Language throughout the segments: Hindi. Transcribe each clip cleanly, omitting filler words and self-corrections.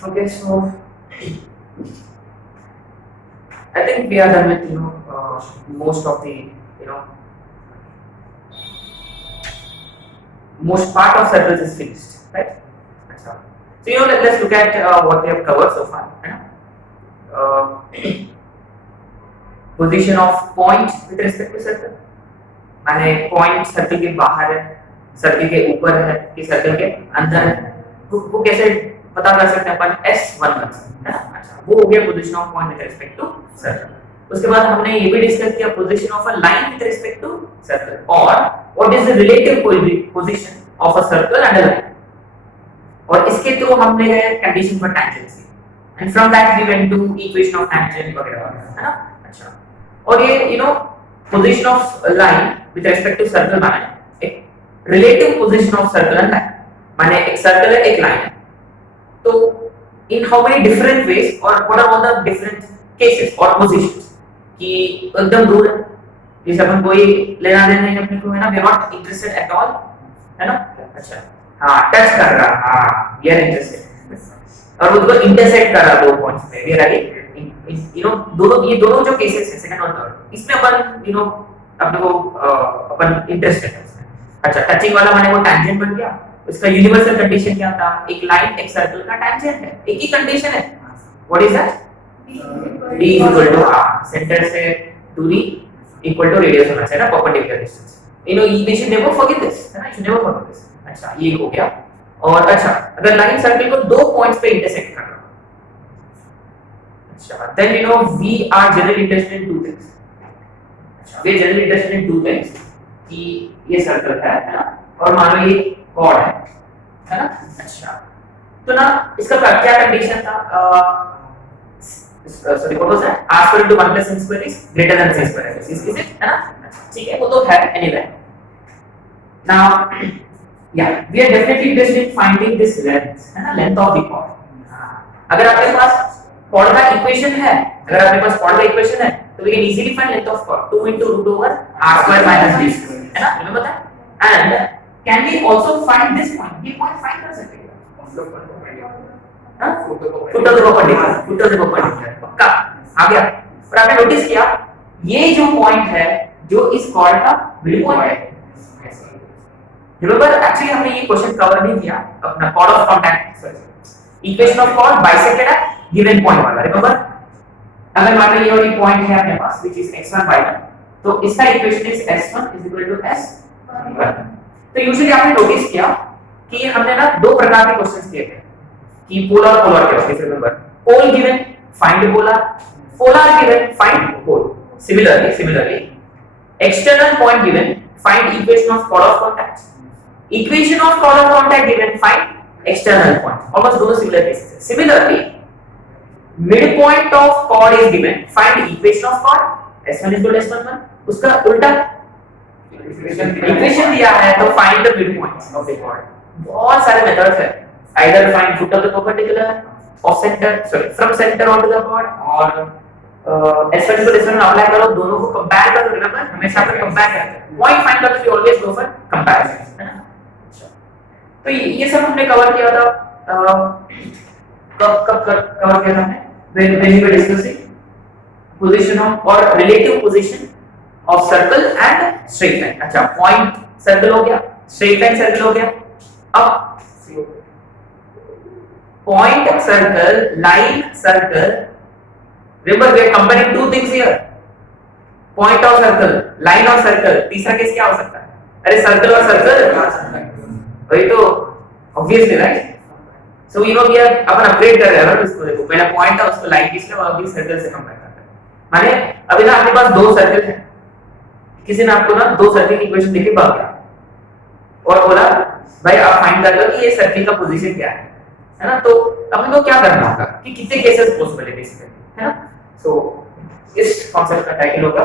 Okay, so I think we are done with most of the most part of circles is finished, right? That's all. So let's look at what we have covered so far. Position of point with respect to circle. माने पॉइंट सर्कल के बाहर है, सर्कल के ऊपर है कि सर्कल के अंदर है, वो कैसे पता कर सकते हैं अपन S1 है ना। अच्छा, वो हो गया position of point with respect to circle. उसके बाद हमने ये भी डिस्कस किया position of a line with respect to circle और what is the relative position of a circle and a line, और इसके थ्रू हमने गए condition for tangency and from that we went to equation of tangent वगैरह है ना। अच्छा, और ये position of line with respect to circle माने एक relative position of circle and line, माने एक circle है एक line है, तो in how many different ways or what are all the different cases or positions कि एकदम दूर है, जैसे अपन कोई लेना देना नहीं अपने को है ना, we are not interested at all है ना। अच्छा हाँ, टच कर रहा, हाँ we are interested, और उसको इंटरसेक्ट कर रहा दो पॉइंट्स में, we are again दोनों जो केसेस है सेकंड और थर्ड, इसमें अपन अपने को अपन इंटरेस्टेड है इसमें। अच्छा, टचिंग वाला माने वो टैंजेंट बन गया, उसका यूनिवर्सल कंडीशन क्या था, एक लाइन एक सर्कल का टैंजेंट है, एक ही कंडीशन है, what is that, d equal to r, centre से दूरी इक्वल टू रेडियस होना चाहिए ना, perpendicular distance. We should never forget this है ना, शुड नेवर फॉरगेट दिस। अच्छा, ये हो गया। और अच्छा, अगर लाइन सर्कल को दो पॉइंट्स पे इंटरसेक्ट कर रहा, then we are generally interested in two things. We are generally interested in two things कि ये सर्कल है ना, और मान लो ये कॉर्ड है ना। अच्छा, तो ना इसका क्या कंडीशन था, sorry what was that, r square into 1 plus n square is greater than c square is it है ना। ठीक है, वो तो है anyway. Now yeah, we are definitely interested in finding this length है ना, length of the chord। अगर आपके पास chord का इक्वेशन है, अगर आपके पास chord का इक्वेशन है तो we can easily find length of chord 2 into root over r square minus d square है ना, तुम्हें पता है। and can we also find this point, ये point find कर सकते हैं, हां फुट ऑफ द परपेंडिकुलर पक्का आ गया। और आपने नोटिस किया ये जो पॉइंट है जो इस chord का मिड पॉइंट है, रिमेंबर एक्चुअली हमने ये क्वेश्चन कवर नहीं किया अपना chord of contact, sorry equation of chord bisected है गिवन पॉइंट वाला, रिमेंबर। अगर मान लो ये वाली पॉइंट है अपने पास व्हिच इज x1 y1, तो इसका इक्वेशन इज s1 = s1। तो यूजुअली आपने नोटिस किया कि हमने ना दो प्रकार के क्वेश्चंस किए थे कि पोलर पोलर के, remember pole given find polar, polar given find pole. Similarly external point given find equation of chord of contact, equation of chord of contact given find external point, almost दोनों सिमिलर केसेस है। Similarly midpoint of chord is given, find equation of chord, s1 = s11, उसका उल्टा इक्वेशन दिया है तो find the midpoint of the chord। बहुत सारे मेथड्स है, either find foot of the perpendicular or center, sorry from center onto the chord, और s1 = s11 अप्लाई करो, दोनों को कंपेयर करो, रिमेंबर हमेशा अपन कंपेयर करते हैं, पॉइंट फाइंड करते हैं, ऑलवेज गो फॉर कंपैरिजन है ना। तो ये सब हमने कवर किया था, कब कवर किया था हमने, when we were discussing position of or relative position of circle and straight line। अच्छा, point circle हो गया, straight line circle हो गया, अब point circle, line circle, remember we are comparing two things here, point और circle, line और circle, तीसरा केस क्या हो सकता है, अरे circle और circle, वही तो obviously right। So we are upon upgrade कर रहे हैं ना इसको, देखो पहला पॉइंट था उसको लाइन किसने, और अभी सर्कल से कंपेयर करते हैं। माने अभी ना आपके पास दो सर्कल है, किसी ने आपको ना दो सर्कल की इक्वेशन देके बता दिया और बोला भाई आप फाइंड कर लो कि ये सर्कल का पोजीशन क्या है ना। तो अपन को क्या करना होगा कि कितने केसेस पॉसिबल है बेसिकली है ना। सो इस कॉन्सेप्ट का टाइटल होगा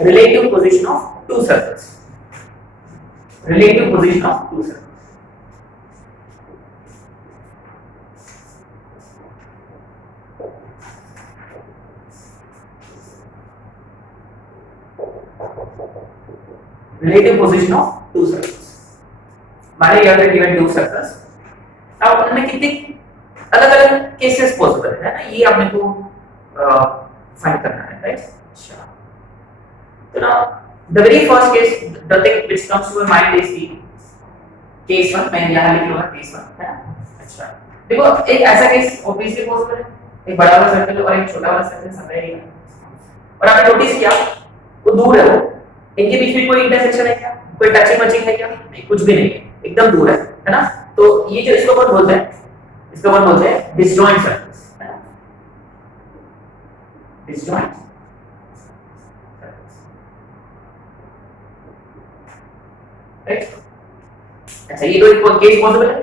relative position of two circles, relative position of two circles. relative position of two circles, माने यहाँ पे given two circles, अब उनमें कितनी अलग अलग केसेस पॉसिबल है ना, ये आपने को फाइंड करना है, राइट? अच्छा, तो ना the very first case the thing which comes to your mind is the case 1, मैं यहां लिख लूंगा केस 1 है ना। अच्छा, देखो एक ऐसा केस ऑब्वियसली पॉसिबल है, एक बड़ा वाला सर्कल और एक छोटा वाला सर्कल सब रहेगा, और आपने नोटिस किया वो दूर है, वो इनके बीच में कोई इंटरसेक्शन है क्या, कोई टचिंग मचिंग है क्या? नहीं, कुछ भी नहीं है, एकदम दूर है ना। तो ये जो इसको कौन बोलते हैं, इसको कौन बोलते हैं? डिसजॉइंट सर्कल्स, है ना, डिसजॉइंट सर्कल्स, राइट? अच्छा, ये कोई केस पॉसिबल है,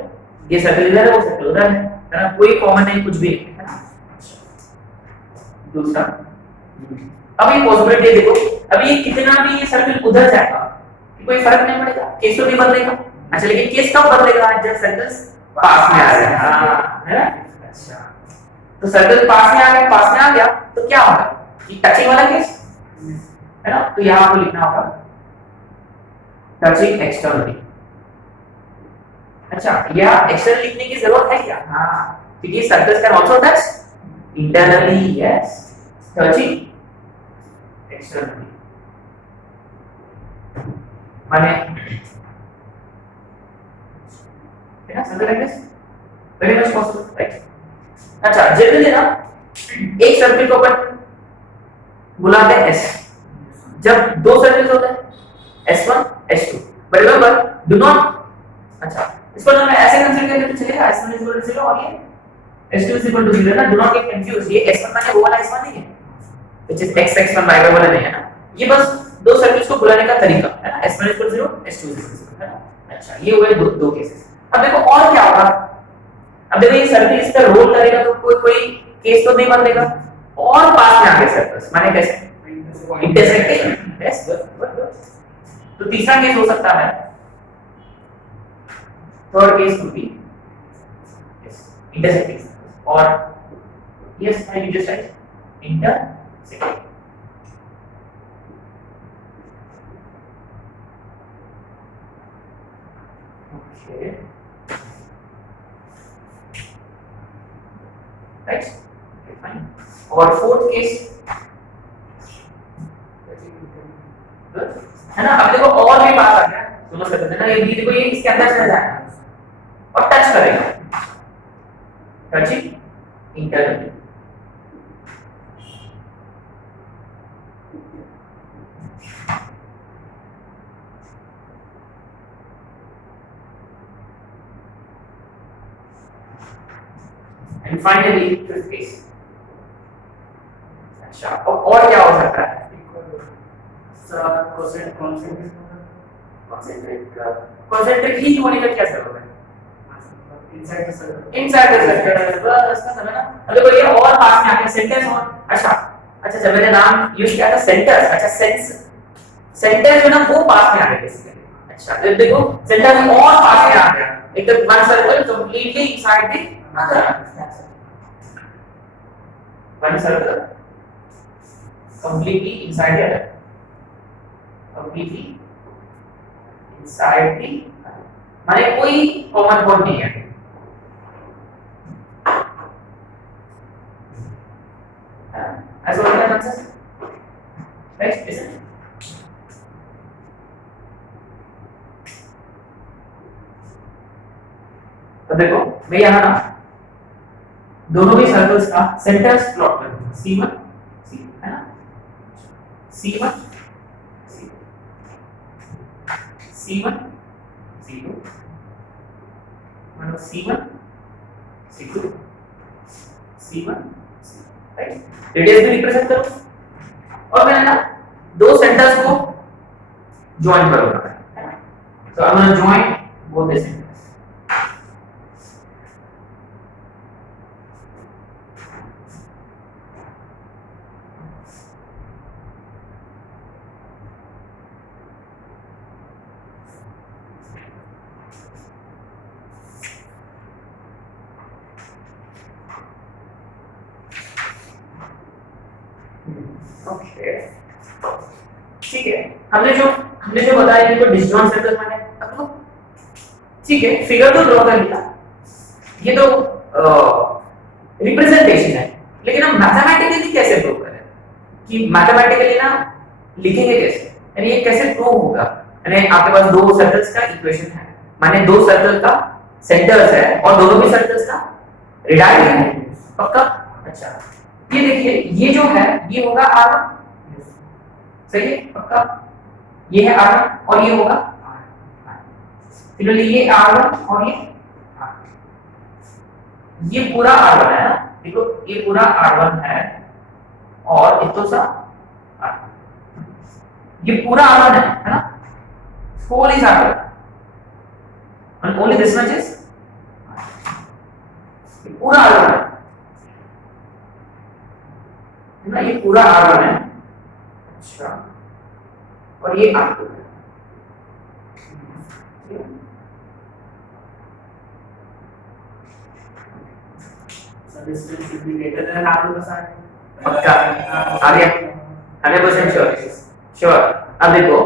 ये सर्कल इधर है, वो सर्कल उधर है ना, कोई कॉमन नहीं, कुछ भी नहीं है ना। दूसरा, अब ये पॉसिबिलिटी देखो, अब ये कितना भी ये सर्कल उधर जाएगा कोई फर्क नहीं पड़ेगा, केस तो नहीं बदलेगा। अच्छा, लेकिन केस कब बदलेगा? जब सर्कल्स पास में आ जाए, हाँ, है ना। अच्छा, तो सर्कल पास में आ गया, पास में आ गया तो क्या होगा? ये टचिंग वाला केस है ना, तो यहाँ आपको लिखना होगा टचिंग एक्सटर्नली। अच्छा, यह एक्सटर्नल लिखने की जरूरत है क्या? हाँ, क्योंकि circles can also touch internally, yes, touching externally माने है ना, समझ रहे हैं? Very much possible, right? अच्छा, जनरली ना एक सर्कल को अपन बुलाते हैं S, जब दो सर्कल्स होते हैं S1 S2, but remember do not, अच्छा इसको ना मैं ऐसे कंसीडर करके तो चलेगा, S1 is equal to 0 और ये S2 is equal to 0 ना, डू नॉट गेट कंफ्यूज, ये S1 माने वो वाला S1 नहीं है, which is x1 y1 वाला नहीं है ना, ये बस दो सर्कल्स को बुलाने का तरीका है ना, S1 is equal to 0 S2 is equal to 0 है ना। अच्छा, ये हुए दो केसेस। अब देखो और क्या होगा, अब देखो ये सर्कल इस पर रोल करेगा तो कोई केस तो नहीं बदलेगा, और पास में आ गए सर्कल्स माने कैसे? Intersecting, yes, good. तो तीसरा केस हो सकता है, third case would be intersecting, और yes I just write intersecting. Okay, right, fine. और फोर्थ केस है ना, अब देखो और भी पास आ गया, दोनों सर्कल है ना, ये देखो ये इसके अंदर चला जाएगा और टच करेगा, touching internally. And finally fifth case. अच्छा, और क्या हो सकता है? कॉन्सेंट्रिक ही होने का क्या जरूरत है? इनसाइड द सर्कल, बस खत्म है ना। अब देखो ये और पास में आ गया, सेंटर्स और, अच्छा जब मैंने नाम यूज किया था सेंटर्स, अच्छा सेंटर जो ना वो पास में आ गया बेसिकली। अच्छा, देखो सेंटर और पास में आ गया, एकदम one circle completely inside the other, one circle completely inside the other, completely inside the other, माने कोई कॉमन पॉइंट नहीं है, ऐसा होता है आंसर, राइट? Is it? तो देखो मैं यहाँ ना दोनों भी सर्कल्स का सेंटर्स प्लॉट कर दूंगा, C1 है ना, C1 C1 C2 मतलब C1 C2 C1 right, radius भी रिप्रेजेंट करो, और मैं ना दो सेंटर्स को ज्वाइन करूंगा, तो I am gonna join both the centres. Okay, ठीक है, हमने जो बताया कि कोई डिसजॉइंट सर्कल माने, अब तो ठीक है फिगर तो ड्रॉ कर लिया, ये तो रिप्रेजेंटेशन है, लेकिन हम मैथमेटिकली कैसे प्रूव करें कि मैथमेटिकली ना लिखेंगे कैसे, यानी ये कैसे प्रूव होगा। यानी आपके पास दो सर्कल्स का इक्वेशन है, माने दो सर्कल का सेंटर्स है और दोनों भी सर्कल्स का रेडियस है, पक्का। अच्छा ये देखिए, ये जो है ये होगा r1, सही है, पक्का। ये है r1 और ये होगा सिमिलरली ये r1 और ये पूरा r1 है ना, देखो ये पूरा r1 है और इतना सा ये पूरा r1 है ना, whole is r1 and only this much is ये पूरा r1 है ना, ये पूरा r1 है। अच्छा और ये r2 है, distance should be greater than r1 plus r2. पक्का आ गया 100% श्योर। अब देखो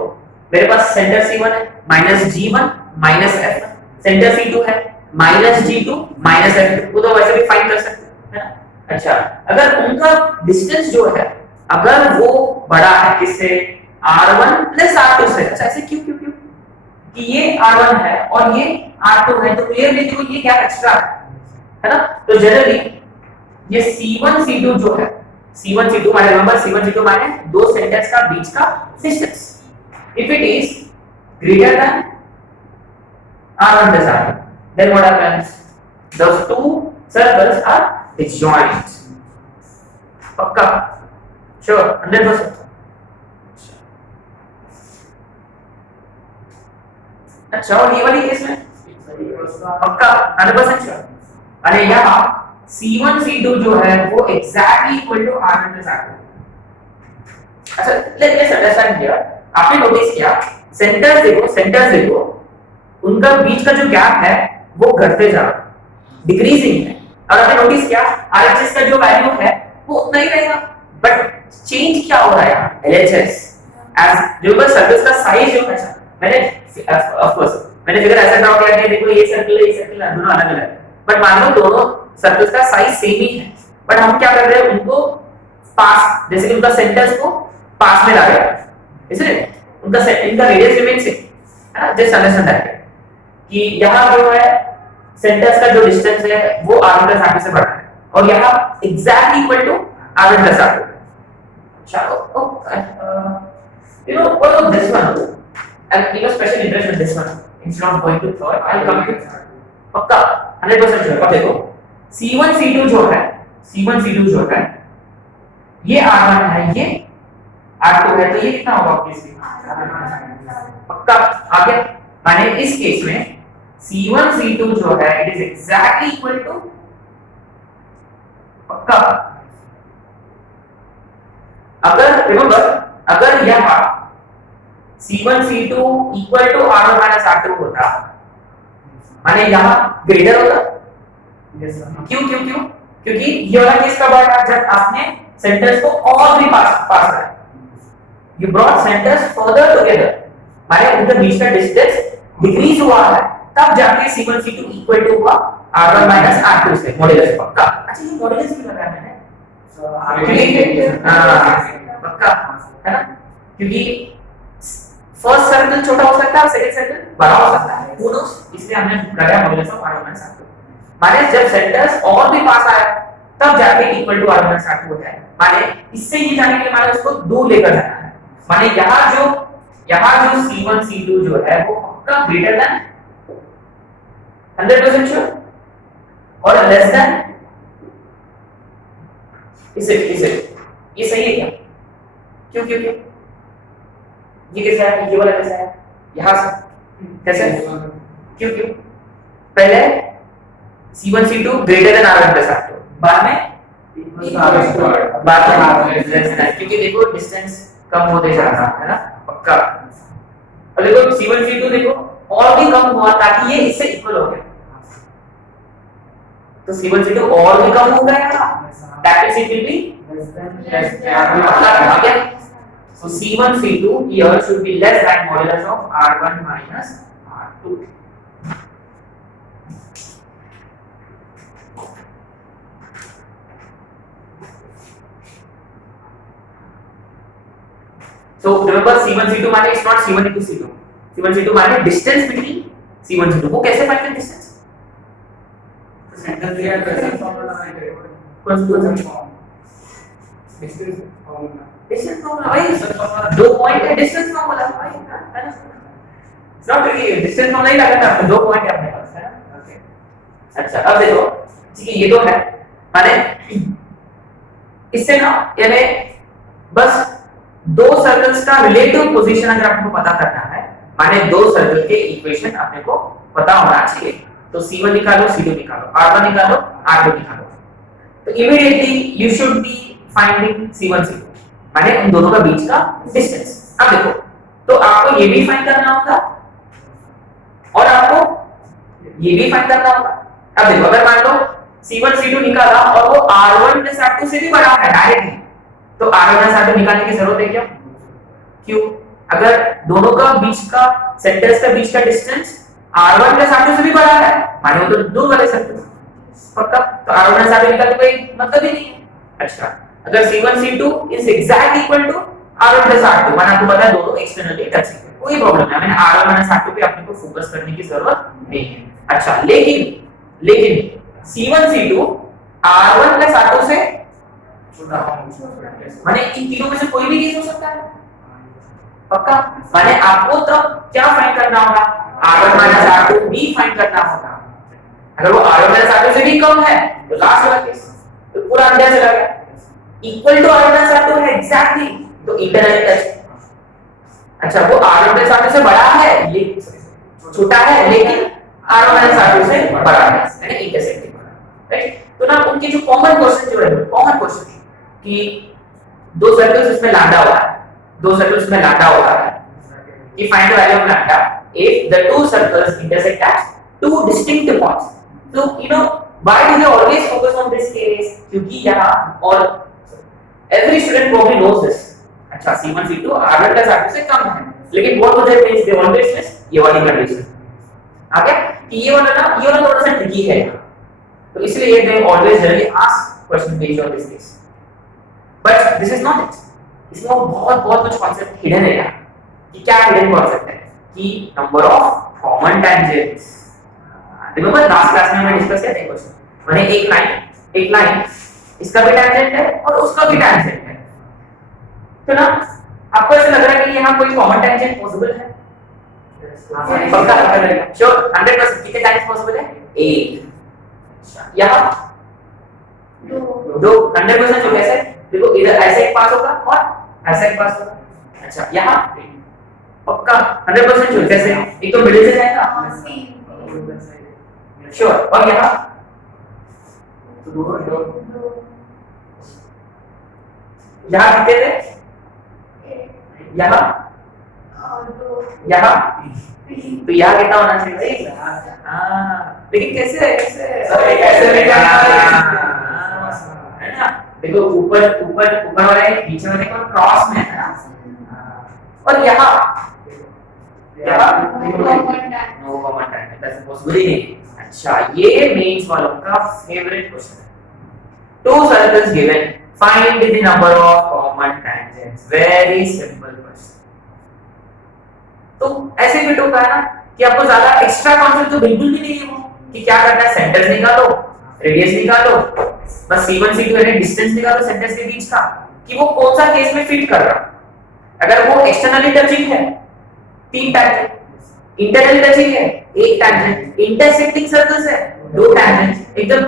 मेरे पास सेंटर C1 है minus G1 minus F1, centre C2 है माइनस G2 माइनस F2, वो तो वैसे भी फाइंड कर सकते हैं ना। अच्छा अगर उनका डिस्टेंस जो है अगर वो बड़ा है किससे, R1 प्लस R2 से। अच्छा ऐसे क्यों क्यों क्यों कि ये R1 है और ये R2 है, तो क्लियरली देखो ये गैप एक्स्ट्रा है ना। तो जनरली ये C1 C2 जो है, C1 C2 माने रिमेंबर C1 C2 माने दो सेंटर्स का बीच का distance, if it is greater than R1 plus R2 then what happens, those two circles are disjoint, पक्का श्योर 100%। अच्छा और ये वाली केस में पक्का 100% श्योर। अरे यहाँ C1 C2 जो है वो exactly equal to R1 plus R2। अच्छा लेट्स अंडरस्टैंड हियर, आपने नोटिस किया सेंटर्स देखो उनका बीच का जो गैप है वो घटते जा रहा है, डिक्रीजिंग है। और आपने नोटिस किया RHS का जो वैल्यू है वो उतना ही रहेगा, बट चेंज क्या हो रहा है यहाँ LHS एज जो बस सर्कल्स का साइज जो है, मैंने ऑफ कोर्स मैंने फिगर ऐसा ड्रॉ किया कि देखो ये सर्कल है दोनों अलग अलग, बट मान लो दोनों सर्कल्स का साइज सेम ही है, बट हम क्या कर रहे हैं उनको पास, जैसे कि उनका सेंटर्स को पास में ला रहे हैं, इसलिए उनका इनका रेडियस रिमेन सेम है ना। जस्ट अंडरस्टैंड दैट कि यहाँ जो है सेंटर्स का जो डिस्टेंस है वो r1 प्लस r2 से बड़ा है और यहाँ exactly equal to r1 plus r2। अच्छा you know what about this one, and you know special interest in this one instead of going to third I'll come to पक्का 100% श्योर। अब देखो C1 C2 जो है ये R1 है ये R2 है, तो ये कितना होगा ऑब्वियसली पक्का आ गया। माने इस केस में C1 C2 जो है it is exactly equal to पक्का। अगर रिमेंबर अगर यहाँ C1 C2 equal to R1 minus R2 होता माने यहाँ ग्रेटर होता, क्यों क्यों क्यों क्योंकि ये वाला केस कब आएगा जब आपने सेंटर्स को और भी पास करा, you brought centres further together, माने उनके बीच का डिस्टेंस डिक्रीज हुआ है, तब जाके C1 C2 इक्वल टू हुआ R1 माइनस R2 से मॉड्यूलस पक्का। अच्छा ये मॉड्यूलस क्यों लगाया मैंने पक्का है ना, क्योंकि फर्स्ट सर्कल छोटा हो सकता है और सेकंड सर्कल बड़ा हो सकता है, who knows, इसलिए हमने लगाया modulus of R1 minus R2। माने जब सेंटर्स और भी पास आए तब जाके equal to R1 minus R2 होता है। माने इससे ये जाने के लिए माने उसको दूर लेकर जाना है, माने यहाँ जो C1 C2 जो है वो पक्का ग्रेटर देन 100% श्योर और लेस देन इसे ये सही है क्या, क्यों क्यों क्यों ये कैसा है, ये वाला कैसा है, यहाँ से कैसे क्यों क्यों पहले C1 C2 greater than R1 plus R2, बाद में लेस देन, क्योंकि देखो डिस्टेंस कम होते जा रहा है ना पक्का। और देखो C1 C2 देखो और भी कम हुआ ताकि ये इससे इक्वल हो गया, तो C1 C2 और भी कम हो गया, that means it will B less than okay, so C1 C2 here should be less than modulus of R1 minus R2। So remember C1 C2 माने it's not C1 into C2. C1 C2 माने distance between C1 C2. वो कैसे फाइंड करें distance? सेंटर दिया कैसे फॉर्मूला लगाएंगे? कौन सा? Distance formula. डिस्टेंस फॉर्मूला भाई, दो पॉइंट है डिस्टेंस फॉर्मूला भाई, है ना? It's not really distance formula ही लगाना है आपको, दो पॉइंट है अपने पास, है ना? ओके अच्छा अब देखो, ठीक है ये तो है, माने इससे ना यानी बस दो सर्कल्स का रिलेटिव पोजीशन अगर आपको पता करना है, माने दो सर्कल के इक्वेशन अपने को पता होना चाहिए। तो C1 निकालो, C2 निकालो, R1 निकालो, R2 निकालो, तो immediately you should be finding C1 C2, माने उन दोनों का बीच का डिस्टेंस। अब देखो, तो आपको ये भी फाइंड करना होगा और आपको ये भी फाइंड करना होगा। अब देखो, अगर मान लो C1 C2 निकाला और वो R1 प्लस R2 से भी बड़ा है डायरेक्टली, तो R1 प्लस R2 निकालने की जरूरत है क्या? क्यों? अगर दोनों का बीच का सेंटर्स का बीच का डिस्टेंस R1 प्लस R2 से भी बड़ा है, माने वो तो दूर वाले सर्कल पक्का, तो R1 प्लस R2 निकालने का कोई मतलब ही नहीं है। अच्छा, अगर C1 C2 is exact equal to R1 plus R2, माने आपको पता है दोनों एक्सटर्नली टच है, कोई प्रॉब्लम नहीं है, मैंने R1 माइनस R2 पे अपने को फोकस करने की जरूरत नहीं है। अच्छा, लेकिन C1 C2 R1 plus R2 से छोटा होगा, माने इन तीनों में से कोई भी केस हो सकता है पक्का, माने आपको तब क्या फाइंड करना होगा? R1 माइनस R2 भी फाइंड करना होगा। अगर वो R1 माइनस R2 से भी कम है तो लास्ट वाला केस, तो पूरा अंदर चला गया, equal to R1 minus R2 है एग्जैक्टली, तो इंटरनल टच। अच्छा, वो R1 प्लस R2 से बड़ा है, ये छोटा है, लेकिन R1 माइनस R2 से बड़ा है, यानी इंटरसेक्टिंग, राइट? तो ना उनके जो कॉमन क्वेश्चन जो है, कॉमन क्वेश्चन कि दो सर्कल्स इसमें लैम्डा होता है, दो सर्कल्स में लैम्डा होता है, कि find the value of lambda if the two circles intersect at two distinct points. So you know why do they always focus on this case? क्योंकि यहाँ और every student probably knows this. अच्छा, C1 C2 R1 plus R2 से कम है, लेकिन what do they miss? They always miss ये वाली कंडीशन। आगे कि ये वाला थोड़ा सा ट्रिकी है, तो इसलिए they always really ask question based on this case. But this is not it. इसमें बहुत कुछ कॉन्सेप्ट हिडन है यार, कि क्या हिडन कॉन्सेप्ट है कि number of common tangents. Remember last class में हमने डिस्कस किया था क्वेश्चन, माने एक लाइन इसका भी टेंजेंट है और उसका भी टेंजेंट है, तो ना आपको ऐसा लग रहा है कि यहाँ कोई कॉमन टेंजेंट पॉसिबल है? पक्का लग रहा है, श्योर 100%। कितने टाइम्स पॉसिबल है? एक। यहाँ दो 100% जो कैसे देखो, इधर ऐसे एक पास होगा और ऐसे एक पास होगा। अच्छा, यहाँ पक्का 100% श्योर, जैसे एक तो मिडिल से जाएगा, श्योर, और यहाँ कितने थे? यहाँ तो यहाँ कितना होना चाहिए? हाँ, लेकिन कैसे है ना? देखो ऊपर वाला है, बीच वाले को क्रॉस में है ना, और यहाँ no common tangent, that's possible ही नहीं। अच्छा, ये मेंस वालों का फेवरेट क्वेश्चन है। Two circles given, find the number of common tangents, very simple question. तो ऐसे फिट होता है ना कि आपको ज्यादा एक्स्ट्रा कॉन्सेप्ट तो बिल्कुल भी नहीं है, वो कि क्या करना है, सेंटर्स निकालो, रेडियस निकालो, बस C1 C2 यानी डिस्टेंस निकालो सेंटर्स के बीच का, कि वो कौन सा केस में फिट कर रहा है। अगर वो एक्सटर्नली टचिंग है 3 टेंजेंट, इंटरनली टचिंग है 1 टेंजेंट, इंटरसेक्टिंग सर्कल्स है 2 टेंजेंट, एकदम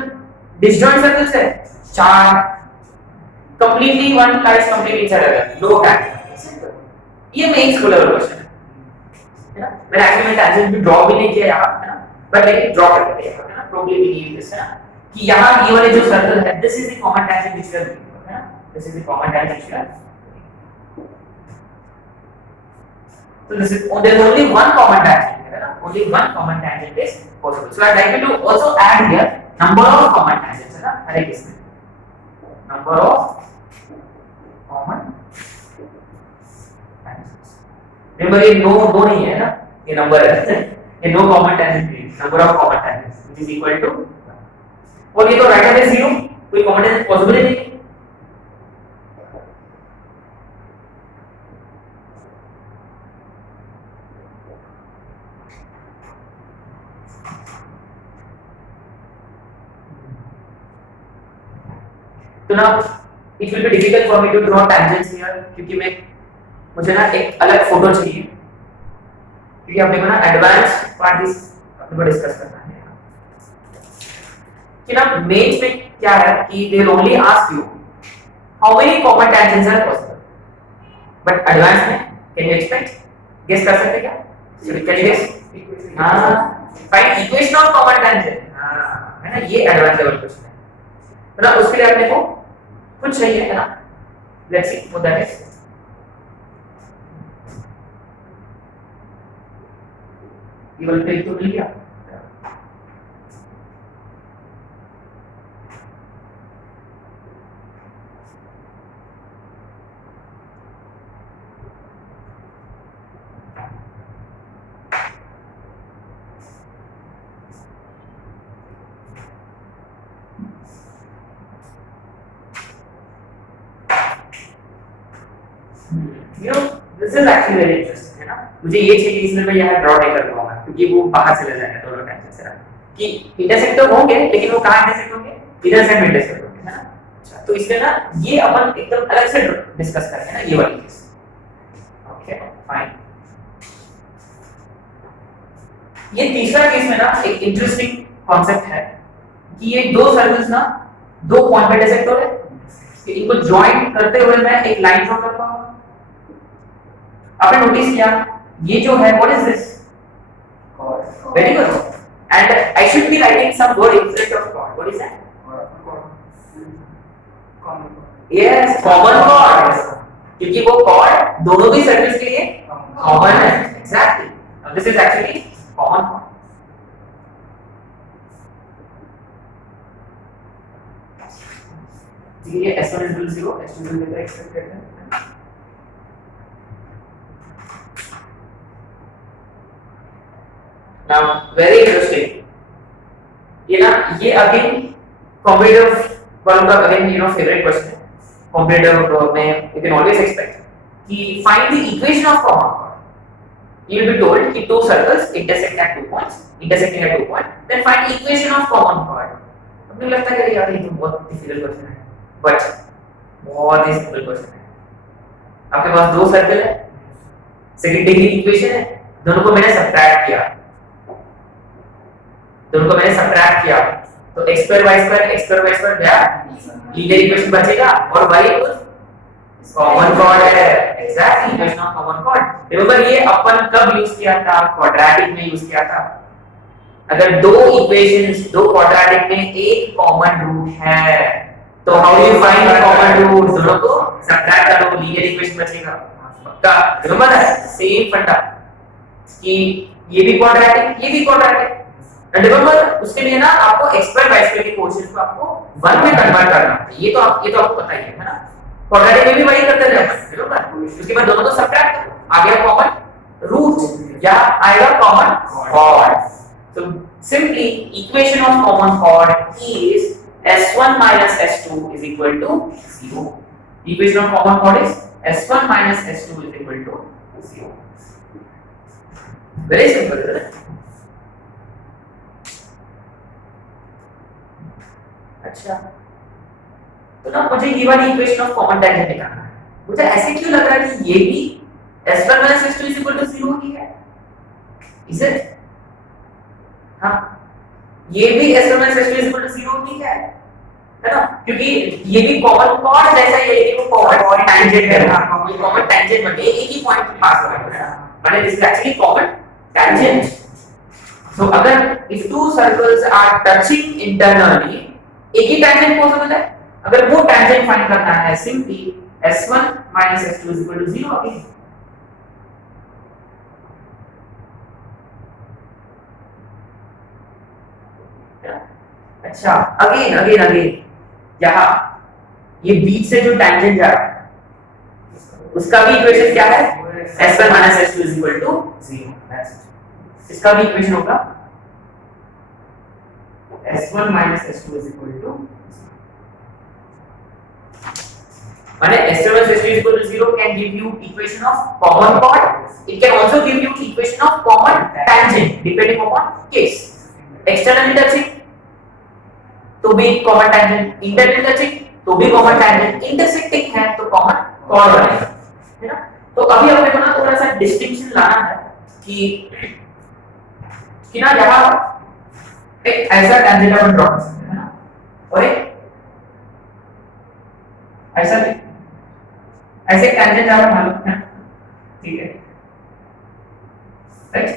डिसजॉइंट सर्कल्स है 4, completely one lies complete each other 2 tangent. ये मेन स्कूलर क्वेश्चन है ना। मैंने एक्चुअली टेंजेंट भी ड्रॉ भी नहीं किया यहाँ, है ना, बट लेकिन ड्रॉ करके देखा है ना, प्रोबब्ली बिलीव दिस, है ना, कि यहाँ ये वाले जो सर्कल है, this is the common tangent which we are looking for, है ना, this is the common tangent which we are. So this is there's only one common tangent here, right? Only one common tangent is possible. So I'd like you to also add here number of common tangents, है ना, हर एक इसमें number of common tangents. Remember ये no नहीं है ना, ये number है, ये no common tangent है, number of common tangents which is equal to, और ये तो right hand is 0, कोई common tangent possible ही नहीं। तो ना it will be difficult for me to draw tangents here, क्योंकि मुझे ना एक अलग फोटो चाहिए, क्योंकि अपने को ना एडवांस पार्ट अपने को डिस्कस करना है कि ना मेंस में क्या है कि they will only ask you how many common tangents are possible, but advance में कैन यू एक्सपेक्ट, गेस कर सकते क्या, कैन यू गेस? हां, find equation of common tangent, हां है ना, ये एडवांस लेवल क्वेश्चन है। तो ना उसके लिए अपने को कुछ चाहिए है ना, let's see what that is. ये वाला पेज तो मिल गया। You know, this is actually very interesting, है ना? मुझे ये चाहिए, इसलिए मैं यहाँ ड्रॉ नहीं कर पाऊंगा, क्योंकि वो बाहर चले जाएंगे दोनों टाइम से, कि इंटरसेक्ट तो होंगे, लेकिन वो कहाँ इंटरसेक्ट होंगे? इधर से इंटरसेक्ट होंगे, है ना? अच्छा, तो इसलिए ना ये अपन एकदम अलग से डिस्कस करेंगे ना, ये वाली चीज। Okay, fine. ये तीसरा केस में ना एक इंटरेस्टिंग कॉन्सेप्ट है कि ये दो सर्कल्स ना दो पॉइंट पे इंटरसेक्ट हो रहे हैं, इनको ज्वाइन करते हुए मैं एक लाइन ड्रॉ कर पाऊंगा। आपने नोटिस किया ये जो है what is this? chord, very good, and I should be writing some word in front of chord, what is that? Yes, common chord, क्योंकि वो chord दोनों भी सर्कल्स के लिए कॉमन है, exactly, now this is actually common chord। ये s1 is equal to 0, s2 is equal to expect करते हैं। Now very interesting, ये ना ये अगेन कॉम्पिटिटिव वालों का अगेन फेवरेट क्वेश्चन है। कॉम्पिटिटिव में you can always expect कि find the equation of common chord, you will be told कि two circles intersecting at 2 points, then find equation of common chord। अब मुझे लगता है कि यार ये तो बहुत डिफिकल्ट क्वेश्चन है, बट बहुत ही सिंपल क्वेश्चन है। आपके पास दो सर्कल है, सेकंड डिग्री इक्वेशन है, दोनों को मैंने सब्ट्रैक्ट किया, तो x स्क्वायर y स्क्वायर गया, लीनियर इक्वेशन बचेगा और y कॉमन chord है, exactly equation of common chord। Remember ये अपन कब यूज किया था? क्वाड्रेटिक में यूज किया था। अगर दो इक्वेशंस, दो क्वाड्रेटिक में एक कॉमन रूट है, तो how do you find the common root? दोनों को सब्ट्रैक्ट करो, लीनियर इक्वेशन बचेगा। पक्का रिमेंबर है, सेम फंडा कि ये भी क्वाड्रेटिक, ये भी क्वाड्रेटिक, एंड रिमेंबर उसके लिए ना आपको x स्क्वायर y स्क्वायर के कोएफिशिएंट को आपको 1 में कन्वर्ट करना है। ये तो आपको पता ही है ना। क्वाड्रेटिक में भी वही करते रहे, रिमेंबर उसके बाद दोनों को सब्ट्रैक्ट करो, आ गया कॉमन रूट या आएगा common chord। So simply equation of common chord is s1 minus s2 is equal to 0। Equation of common chord is s1 minus s2 is equal to 0। Very simple, isn't it? अच्छा, तो ना मुझे ये वाली इक्वेशन ऑफ कॉमन टैंजेंट निकालना है। मुझे ऐसे क्यों लग रहा है कि ये भी s1 minus s2 is equal to 0 ही है? Is it? हाँ, ये भी s1 minus s2 is equal to 0 ही है ना? क्योंकि ये भी कॉमन chord जैसा ही है, लेकिन वो कॉमन टैंजेंट है। हाँ, ये कॉमन टैंजेंट बन गया, एक ही पॉइंट पे पास हो रहा है, मतलब this is actually common tangent. So अगर if two circles are touching internally, एक ही टैंजेंट पॉसिबल है। अगर वो टैंजेंट फाइंड करना है, simply s1 minus s2 is equal to 0 again. अच्छा, अगेन यहाँ ये बीच से जो टैंजेंट जा रहा है उसका भी इक्वेशन क्या है? s1 minus s2 is equal to 0। इसका भी इक्वेशन होगा s1 minus s2 is equal to 0। माने s1 minus s2 is equal to 0 can give you equation of common chord, it can also give you equation of common tangent depending upon case। externally touching तो भी common tangent, internally touching तो भी कॉमन टैंजेंट, इंटरसेक्टिंग है तो कॉमन कॉर्ड बनेगा, है ना। तो अभी अपने को ना थोड़ा सा डिस्टिंक्शन लाना है कि ना यहाँ एक ऐसा टैंजेंट अपन ड्रॉ कर सकते हैं ना, और एक ऐसा भी, ऐसे टैंजेंट आपको मालूम है, ठीक है, राइट।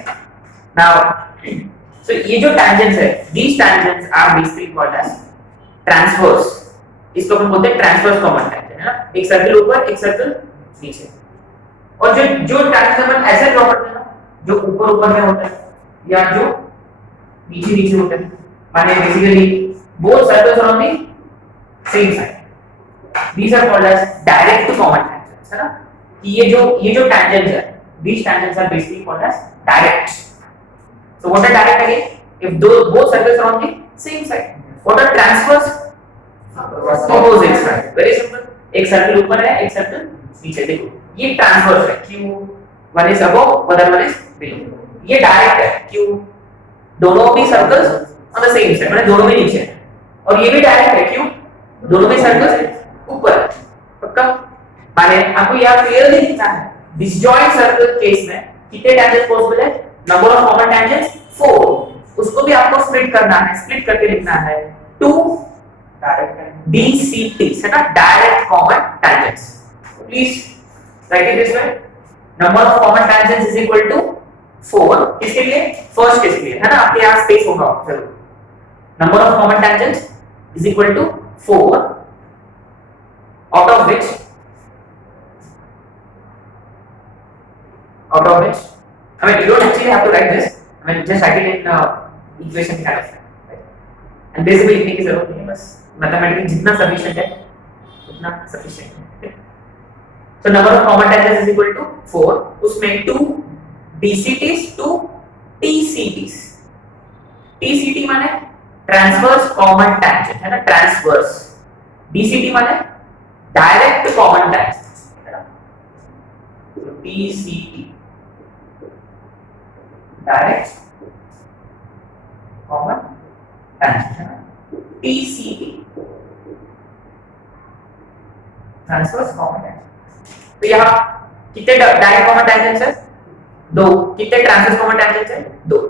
नाउ सो ये जो टैंजेंट्स है, these tangents are basically called as transverse, इसको अपन बोलते हैं ट्रांसवर्स कॉमन टैंजेंट, है ना, एक सर्कल ऊपर एक सर्कल नीचे। और जो जो टैंजेंट अपन ऐसे ड्रॉ करते हैं ना, जो ऊपर ऊपर में होता है या जो नीचे नीचे होता है, माने basically both circles are on the same side, these are called as direct common tangents, है ना। कि ये जो tangents है, these tangents are basically called as direct. So what are direct again? If both circles are on the same side. What are transverse? Opposite side. Very simple. एक सर्कल ऊपर है, एक सर्कल नीचे, देखो ये ट्रांसवर्स है, क्यों one is above, other one is below. ये डायरेक्ट है, क्यों दोनों भी circles on the same side, मतलब दोनों भी नीचे है। और ये भी डायरेक्ट है, क्यों दोनों भी सर्कल्स ऊपर है। पक्का? माने आपको यहाँ क्लियरली दिखता है डिसजॉइंट सर्कल केस में कितने टैंजेंट्स पॉसिबल है, नंबर ऑफ कॉमन टैंजेंट्स 4, उसको भी आपको स्प्लिट करना है, स्प्लिट करके लिखना है 2 डायरेक्ट DCTs, है ना, direct common tangents. Please write it this way, number of common tangents is equal to 4, किसके लिए, फर्स्ट केस के लिए, है ना, आपके यहाँ स्पेस होगा जरूर। Number of common tangents is equal to 4, out of which I mean, you don't actually have to write this. I mean, just write it in equation kind of, right? And basically लिखने की जरूरत नहीं है, बस mathematically जितना sufficient है उतना sufficient है। So number of common tangents is equal to 4, उसमें 2 DCTs, 2 TCTs। TCT माने transverse common tangent, है ना, transverse। DCT माने direct common tangent, है ना। So TCT direct common tangent, है ना। TCT transverse common tangent. तो यहाँ कितने डायरेक्ट कॉमन टैंजेंट्स है, 2, कितने ट्रांसवर्स कॉमन टैंजेंट्स है, 2।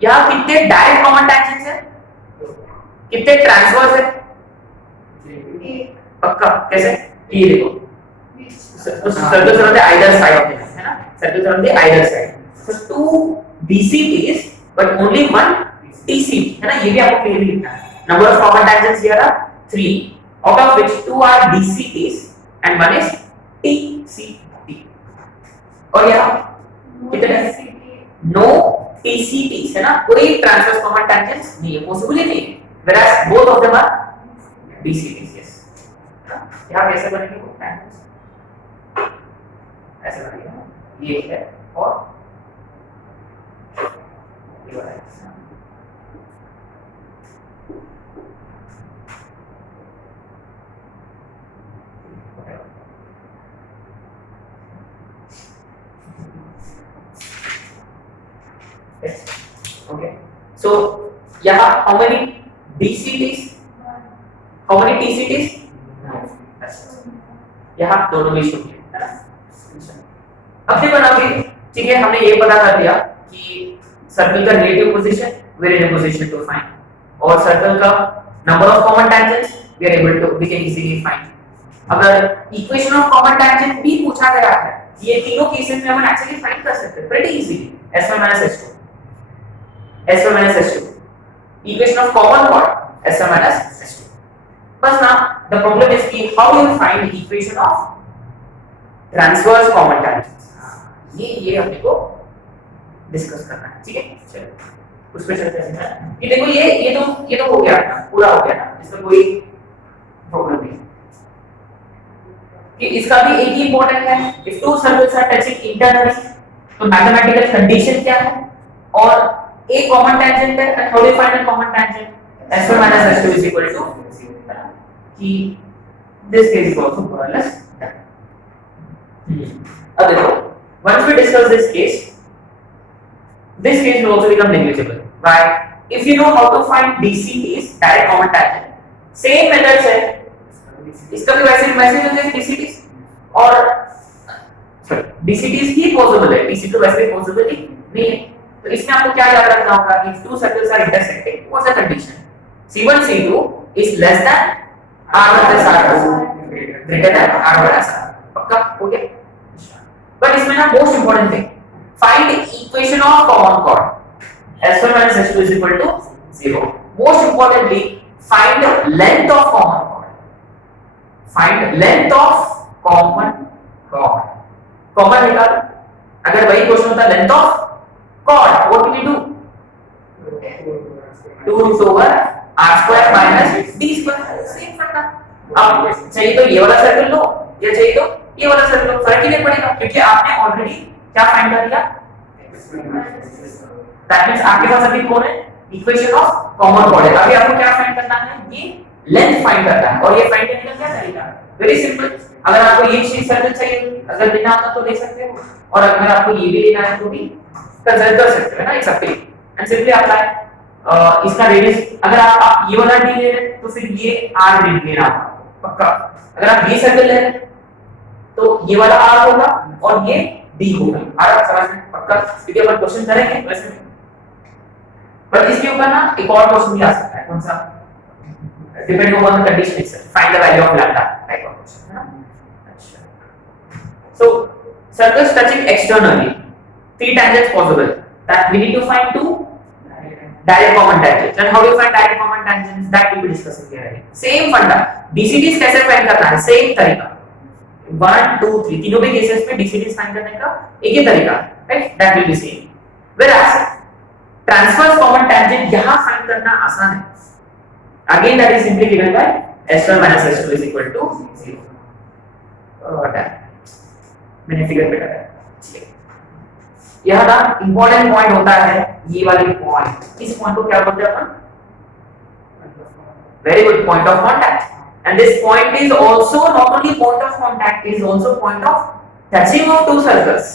यहाँ कितने डायरेक्ट कॉमन टैंजेंट्स है, 2, कितने ट्रांसवर्स है, 1। पक्का? कैसे, ये देखो circles are on the either side of the line, है ना, circles are on the either side. So 2 DCTs but only 1 TCT, है ना, ये भी आपको क्लियरली लिखना है। Number of common tangents here are 3, out of which 2 are DCTs and 1 is TCT। और यहाँ कितने, नो TCTs, है ना, कोई ट्रांसवर्स कॉमन टैंजेंट्स नहीं है, पॉसिबल ही नहीं है, whereas both of them are DCTs। yes, यहाँ कैसे बनेंगे वो टैंजेंट्स, ऐसे बनेंगे, ये है और yes, okay, so यहाँ how many DCTs, how many TCTs, यहाँ दोनों भी शून्य, है ना। अब देखो ना, ठीक है, हमने ये पता कर दिया कि सर्कल का relative position we are in a position to find, और सर्कल का number of common tangents we can easily find. अगर इक्वेशन ऑफ कॉमन टैंजेंट भी पूछा गया है, ये तीनों केसेस में हम एक्चुअली फाइंड कर सकते हैं pretty easily, S1 - S2, S1 - S2, equation of common chord S1 - S2। बस ना, द प्रॉब्लम इज कि how you find equation of transverse common tangents, ये अपने को डिस्कस करना है, ठीक है। चलो उस पे चलते हैं। ये देखो ये तो हो गया ना, पूरा हो गया ना, इसमें कोई प्रॉब्लम नहीं। कि इसका भी एक ही इंपॉर्टेंट है, if two circles are touching internally, तो मैथमेटिकल कंडीशन क्या है, और एक कॉमन टैंजेंट है, and how do you find the common tangent, S1 - S2 is equal to कि this case is also more और लेस डन। अब देखो, once we discuss this case will also become negligible. Why? If you know how to find DCTs, direct common tangent, same methods है, इसका भी वैसे मैसेज होते हैं DCTs और DCTs ही पॉसिबल है, DC तो वैसे भी पॉसिबल ही नहीं है। तो इसमें आपको क्या याद रखना होगा कि if two circles are intersecting, what's the condition? C1 C2 is less than R1 plus R2 greater than R1 plus R। पक्का हो गया? बट इसमें ना most important thing, find equation of common chord S1 minus S2 is equal to 0। Most importantly find length of common chord, find length of common chord. Common निकाल, अगर वही क्वेश्चन होता length of chord, what will you do? 2 root over r square minus d square, same फंडा। अब चाहिए तो ये वाला सर्कल लो या चाहिए तो ये वाला सर्कल लो, फर्क ही नहीं पड़ेगा क्योंकि आपने ऑलरेडी क्या फाइंड कर लिया। दैट मींस आपके पास अभी कौन है, इक्वेशन ऑफ कॉमन कॉर्ड है। अभी आपको क्या फाइंड करना है, ये लेंथ फाइंड करना है। और ये फाइंड करने का क्या तरीका है, वेरी सिंपल। अगर आपको ये चीज सर्कल चाहिए, अगर लेना होता तो ले सकते हो, और अगर आपको ये भी लेना है तो भी कंसीडर कर सकते हो ना, it's up to you and simply apply. इसका रेडियस अगर आप ये वाला डी ले रहे हैं तो फिर ये r डी लेना होगा पक्का। अगर आप ये सर्कल ले रहे हैं तो ये वाला r होगा और ये d होगा। आप समझ में पक्का, क्योंकि अपन क्वेश्चन करेंगे वैसे। बट इसके ऊपर ना एक और क्वेश्चन भी आ सकता है, कौन सा, depending on the condition itself, find the value of lambda type of question है ना। अच्छा, so circles touching externally, three tangents possible, that we need to find two direct common tangents। and how do you find direct common tangents, that we will discuss here again। same फंडा, DCTs कैसे फाइंड करना है, सेम तरीका। 1 2 3 तीनों भी केसेस में DCTs फाइंड करने का एक ही तरीका है, right, that will be same. whereas transverse common tangent यहां फाइंड करना आसान है। Again that is simply given by S1 minus S2 is equal to 0। और मैंने फिगर पे लगाया, ठीक है। यह ना इंपॉर्टेंट पॉइंट होता है, ये वाली पॉइंट, इस पॉइंट को क्या बोलते हैं अपन, very good, point of contact. And this point is also not only point of contact, is also point of touching of two circles.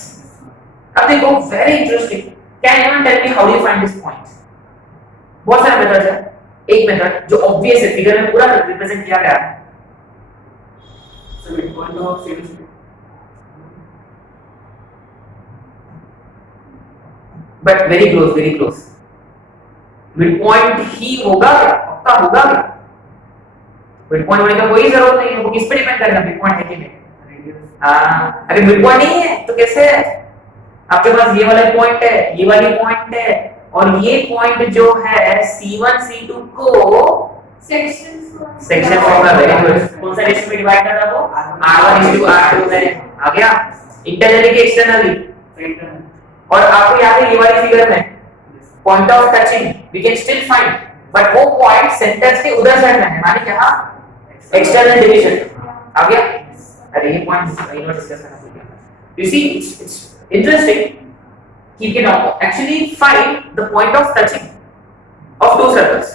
अब देखो very interesting, can anyone tell me how do you find this point? बहुत सारे मेथड्स है, एक मेथड जो ऑब्वियस है, फिगर में पूरा रिप्रेजेंट किया गया है। So midpoint of C2 but very close, mid point ही होगा क्या, पक्का होगा क्या? मिड पॉइंट होने का कोई जरूरत नहीं है, वो किस पे डिपेंड करेगा, मिड पॉइंट है कि नहीं। हां, अगर मिड पॉइंट नहीं है तो कैसे है, आपके पास ये वाला पॉइंट है, ये वाली पॉइंट है, और ये पॉइंट जो है C1 C2 को सेक्शन फॉर्मूला, वेरी गुड, कौन सा रेशियो में डिवाइड कर रहा है वो, R1:R2 में आ गया, इंटरनली के एक्सटर्नली। और आपको याद है ये वाली फिगर में point of touching we can still find, but वो पॉइंट सेंटर से उधर साइड में है, माने यहां एक्सटर्नल डिवीजन आ गया। अरे ये पॉइंट डिस्कस करना भूल गया। यू सी इट्स इंटरेस्टिंग कि you can actually find the point of touching of two circles,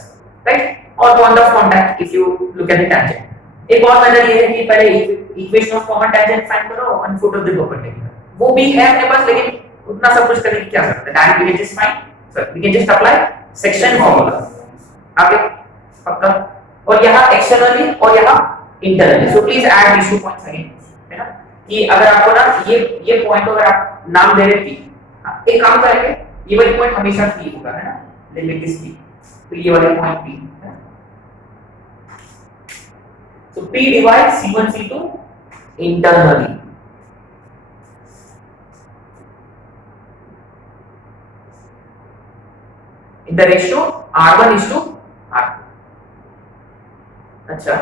right, or point of contact if you look at the tangent। एक और मेथड ये है कि पहले equation of common tangent find करो और फुट ऑफ द परपेंडिकुलर, वो भी है अपने पास, लेकिन उतना सब कुछ करने की क्या जरूरत है, direct we can just find, sir we can just apply section formula, आगे पक्का। और यहां एक्सटर्नली और यहां internally, so please add these two points again, है ना, कि अगर आपको ना ये पॉइंट अगर आप नाम दे रहे हैं, एक काम करेंगे, ये वाली पॉइंट हमेशा P होगा, है ना, लेट मेक दिस P, तो ये वाली पॉइंट P है। सो P divide C1 C2 internally, in the ratio R1:R2। अच्छा,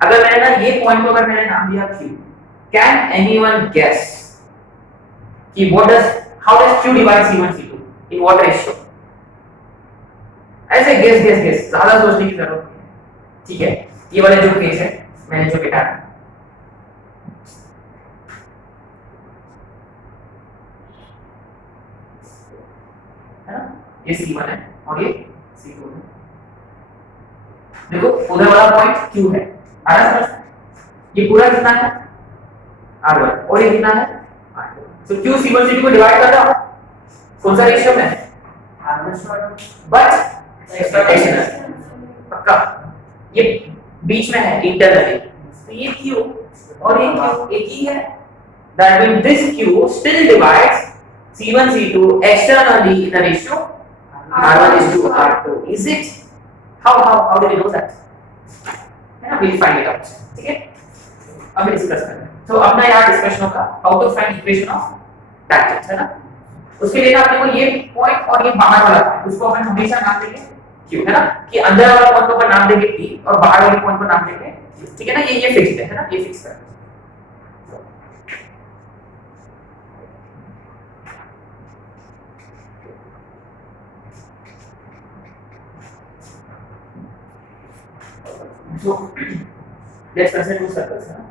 अगर मैंने ना ये पॉइंट को अगर मैंने नाम दिया Q, कैन एनीवन गेस कि how does Q divide C1 C2 in what ratio? ऐसे गेस, ज्यादा सोचने की जरूरत नहीं है, ठीक है। ये वाले जो केस है मैंने जो बिठाया, है ना, ये C1 है और ये C2 है। देखो उधर वाला पॉइंट Q है, आ रहा है, ये पूरा कितना है R1 और ये कितना है R2। तो Q C1 C2 को डिवाइड कर दो, कौन सा रेशियो में, बट एक्सटर्नल, पक्का, ये बीच में है इंटरनली, तो ये Q और ये Q एक ही है. That means this Q still divides C1 C2 externally in the ratio R1 is to R2. Is it? How do we know that? है ना, we'll find it out. ठीक है, अब डिस्कस करते हैं. तो अपना यहाँ डिस्कशन होगा how to find equation of tangent, है ना. उसके लिए ना अपने को ये पॉइंट और ये बाहर वाला पॉइंट उसको अपन हमेशा नाम देंगे Q, है ना, कि अंदर वाला पॉइंट को अपन नाम देंगे P और बाहर वाले पॉइंट को नाम देंगे Q. ठीक है ना, ये फिक्स्ड है ना, ये फिक्स कर. So let's consider two circles, है ना.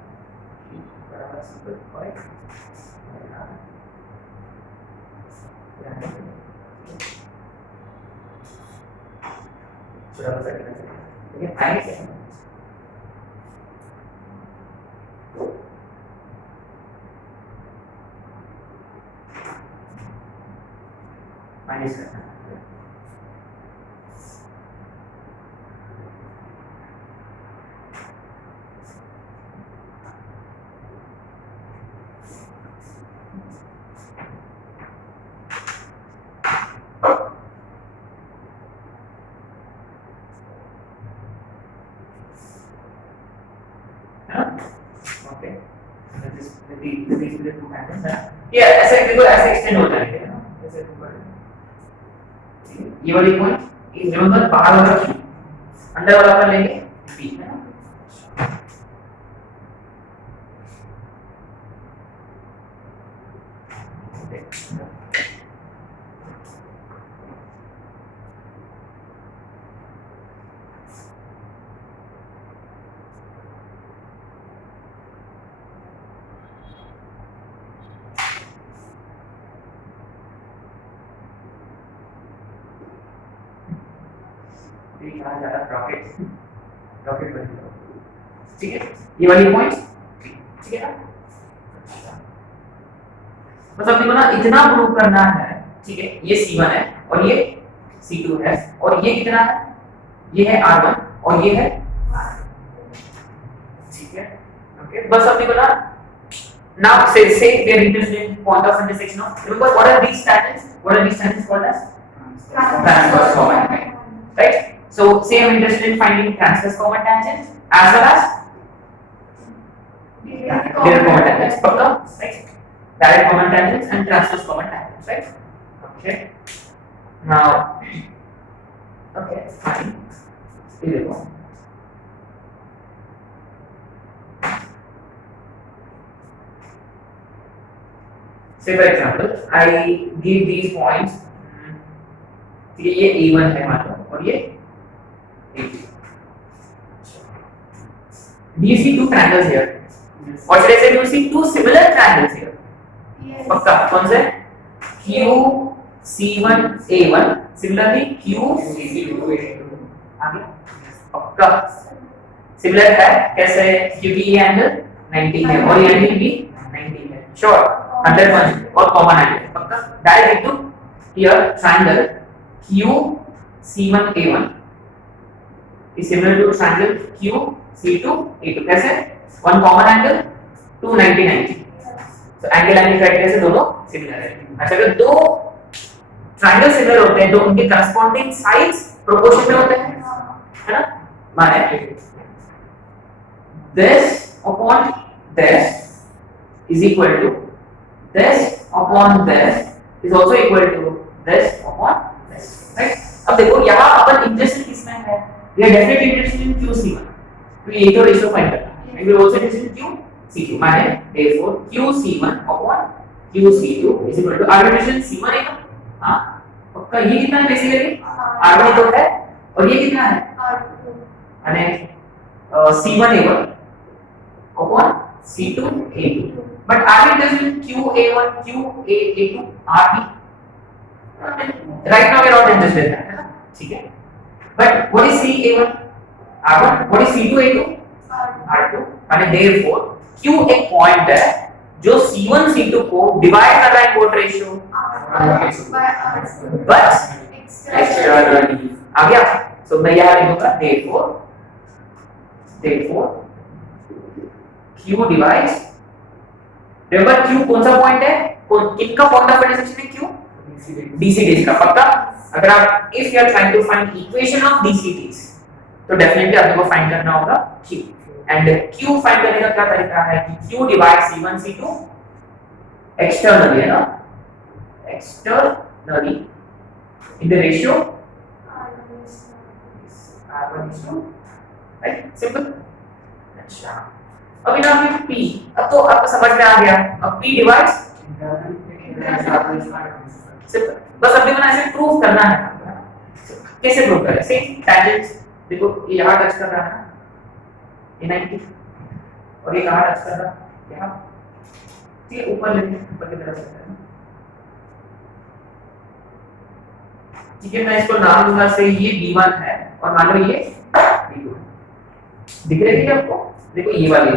Minus ये ऐसे देखो, ऐसे एक्सटेंड हो जाएंगे ना, ऐसे ये वाली पॉइंट इस रिमेंबर बाहर वाला Q, अंदर वाला अपन लेंगे P, है ना. कहाँ जा रहा रॉकेट बन गया. ठीक है, ये वाली पॉइंट, ठीक है ना. बस अपने को ना इतना प्रूव करना है, ठीक है. ये C1 है और ये C2 है और ये कितना है, ये है R1 और ये है, ठीक है. ओके, बस अपने को ना now say they are interested in point of intersection of, remember what are these tangents called as transverse common, right. So say I'm interested in finding transverse common tangent as well as direct common tangents, right? Direct common tangents and transverse common tangents, right? Okay. Now, okay, fine. Here we go. Say for example, I give these points. ये A1 है मान लो और ये A2. Do you see two triangles here? Yes. Or should I say, do you see two similar triangles here? Yes. पक्का कौन से? Q C1 A1, similarly Q C2 A2. आगे पक्का सिमिलर है. कैसे? क्योंकि ये एंगल 90 है और ये एंगल भी 90 है. श्योर 100% और कॉमन एंगल पक्का. Direct into here triangle Q C1 A1 is similar to triangle Q C2 A2. कैसे? One common angle, two 90-90. So angle criteria से दोनों similar है. अच्छा, अगर दो triangle similar होते हैं तो उनके corresponding sides proportion में होते हैं, है ना. माने this upon this is equal to this upon this is also equal to this upon this, right. अब देखो यहाँ अपन इंटरेस्टेड किसमें है? We are definitely interested in QC1. तो ये तो रेशियो फाइंड करना है. And we are also interested in QC2. माने therefore QC1 upon QC2 is equal to R C1 है ना. हाँ पक्का. ये कितना है बेसिकली? R1 तो है और ये कितना है? R2. माने C1 A1 upon C2 A2. But are we interested in QA1 QA2 RB? Right now we are not interested in that. ठीक है. But what is CA1? R1. What is C2 A2? R2. माने therefore Q एक पॉइंट है जो C1 C2 को डिवाइड कर रहा है कोट रेशियो बट एक्सटर्नली. आ गया. सो मैं यहाँ लिखूंगा therefore Q divides, remember Q कौन सा पॉइंट है, किनका पॉइंट ऑफ इंटरसेक्शन है Q, DCDs का, पक्का। अगर आप if you are trying to find equation of DCDs तो डेफिनेटली आपको फाइंड करना होगा Q, एंड Q फाइंड करने का क्या तरीका है कि Q divide C1 C2 externally, है ना, externally in the ratio R1:, right, simple. अच्छा अब इधर आपके P, अब तो आपको समझ में आ गया, अब P डिवाइड्स सिंपल, बस अभी मैंने ऐसे प्रूव करना है। कैसे प्रूव करें, सेम टैंजेंट, देखो ये यहाँ टच कर रहा है ना, ये 90, और ये कहाँ टच कर रहा है, यहाँ, ये ऊपर लेके ऊपर की तरफ से, ठीक है। मैं इसको नाम दूंगा से ये B1 है और मान लो ये B2 है, दिख रही है आपको, देखो ये वाली,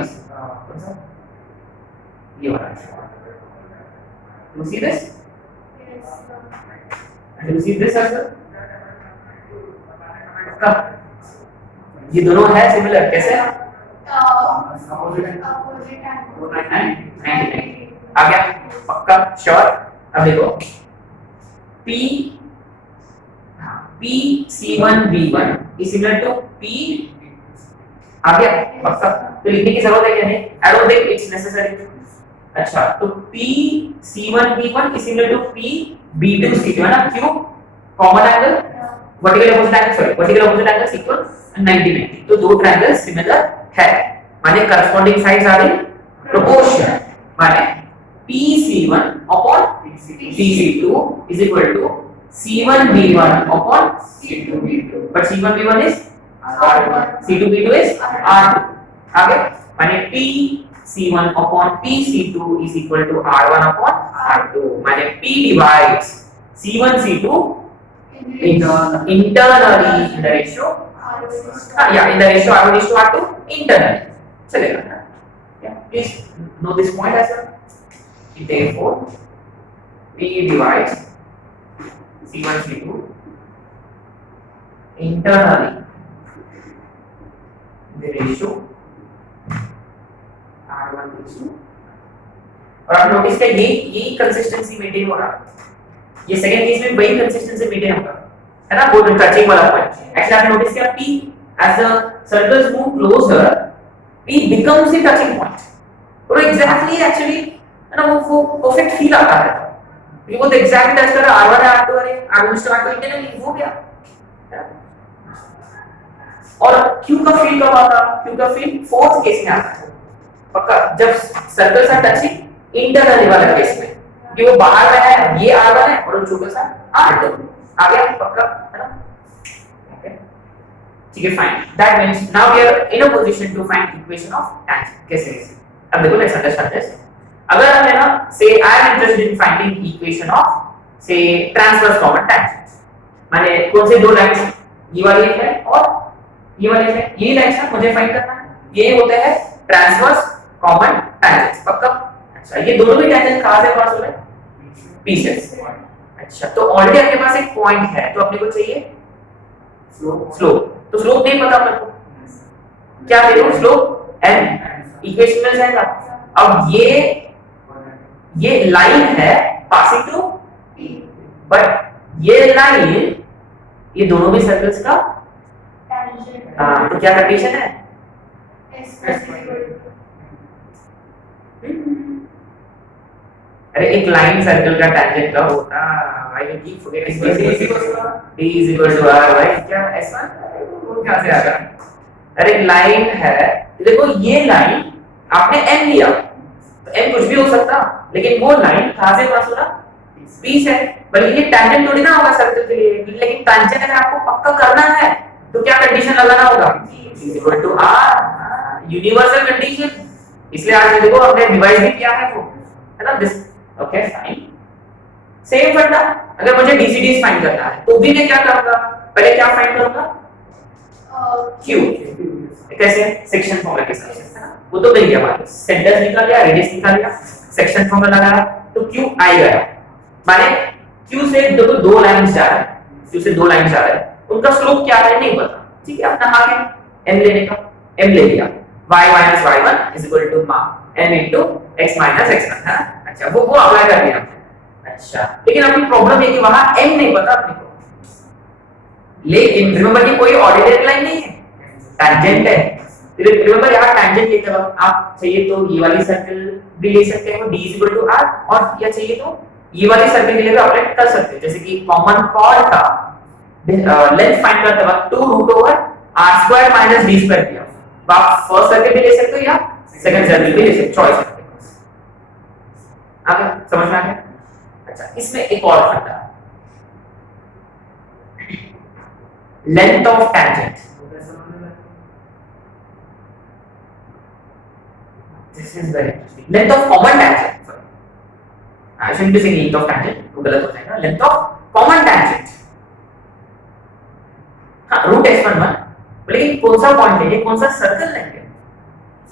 ये वाला, you see this, and you see this as well, ये दोनों है सिमिलर, कैसे आ गया, पक्का श्योर। अब देखो P C1 B1 is similar to P, आ गया पक्का, तो लिखने की जरूरत है क्या, नहीं, I don't think it's necessary। अच्छा तो P C1 B1 is similar to P B2 C2, है ना, क्यों, common angle, vertical opposite angle, sorry vertical opposite angle equal 90 तो दो ट्रायंगल सिमिलर है, माने corresponding sides are in proportion, माने PC1 upon PC2 is equal to C1 B1 upon C2 B2, but C1 B1 is R1, C2 B2 is R2, आगे माने P C1 upon P C2 is equal to R1 upon R2, माने P divides C1 C2 internally in the ratio, in the ratio R1:R2 internally, चलेगा ना, please know this point as well, therefore P divides C1 C2 internally the ratio R1:, और आप नोटिस करिए यही कंसिस्टेंसी मेंटेन हो रहा है, ये सेकंड केस में वही कंसिस्टेंसी मेंटेन होगा, है ना, वो टचिंग वाला पॉइंट। एक्चुअली आपने नोटिस किया P as the circles move closer P becomes the touching point, और एग्जैक्टली एक्चुअली है ना वो परफेक्ट फील आता है, क्योंकि वो तो एग्जैक्टली टच कर रहा है R1 R2 अरे R1:R2 इंटरनली हो गया। और Q का फील कब आता है, Q का फील फोर्थ केस में आता है, पक्का, जब सर्कल्स आर टचिंग इंटरनली वाला केस में, कि वो बाहर में है, ये R1 है और छोटा सा R2 आ गया, पक्का, है ना, ओके, ठीक है, fine, that means now we are in a position to find equation of tangent, कैसे, अब देखो लेट्स अंडरस्टैंड दिस। अगर हम है ना से I am interested in finding equation of से ट्रांसवर्स कॉमन टैंजेंट्स, माने कौन से दो लाइंस, ये वाली है और ये वाली है, ये लाइंस मुझे फाइंड करना है, ये होते हैं ट्रांसवर्स कॉमन टैंजेंट्स, पक्का। अच्छा ये दोनों भी टैंजेंट कहां से पास हो रहे हैं, P से। अच्छा तो ऑलरेडी आपके पास एक पॉइंट है, तो अपने को चाहिए स्लोप, तो स्लोप नहीं पता अपने को, क्या दे दो, स्लोप n, इक्वेशन मिल जाएगा। अब ये लाइन है पासिंग थ्रू P, बट ये लाइन, ये दोनों भी सर्कल्स का तो क्या कंडीशन है, अरे एक लाइन सर्कल का टैंजेंट का होता, I will keep forgetting D is equal to R, right, क्या ऐसा वो क्या से आ रहा है, अरे लाइन है, देखो ये लाइन आपने n लिया, तो n कुछ भी हो सकता, लेकिन वो लाइन कहां से पास हो रहा, P से, बल्कि ये टैंजेंट थोड़ी ना होगा सर्कल के लिए, लेकिन टैंजेंट अगर आपको पक्का करना है तो क्या कंडीशन लगाना होगा, G is equal to R, universal condition, इसलिए आज देखो हमने डिवाइड भी किया है वो, है ना, दिस, ओके फाइन। सेम फंडा, अगर मुझे DCDs फाइंड करना है तो भी मैं क्या करूंगा, पहले क्या फाइंड करूंगा, Q, कैसे, सेक्शन फॉर्मूला के साथ, है ना, वो तो मिल गया, हमारे सेंटर निकाल लिया, रेडियस निकाल लिया, सेक्शन फॉर्मूला लगाया तो Q आ गया, माने Q से देखो दो लाइंस जा रहे हैं, Q से दो लाइंस जा रहे हैं, उनका स्लोप क्या है नहीं पता, ठीक है, अपना आगे m लेने का, m ले लिया, y minus y1 is equal to m into x minus x1 है। अच्छा वो अप्लाई कर दिया हमने। अच्छा लेकिन अपनी प्रॉब्लम ये कि वहां m नहीं पता अपने को, लेकिन रिमेंबर ये कोई ऑर्डिनरी लाइन नहीं है, टैंजेंट है। रिमेंबर यहाँ टैंजेंट लेते वक्त आप चाहिए तो ये वाली सर्कल भी ले सकते हो d इक्वल टू r, और या चाहिए तो ये वाली सर्कल के लिए भी ऑपरेट कर सकते हो। जैसे कि कॉमन कॉर्ड का लेंथ फाइंड करते वक्त 2 root over r square minus d square किया, तो आप फर्स्ट सर्कल भी ले सकते हो या सेकंड सर्कल भी ले सकते हो, चॉइस है। आगे समझ में आ गया? अच्छा इसमें एक और फंडा है, length of tangent. This is very interesting. Length of common tangent. Sorry, I shouldn't be saying length of tangent. वो गलत हो जाएगा। Length of common tangent. हाँ root s11, लेकिन कौन सा पॉइंट लेंगे, कौन सा सर्कल लेंगे?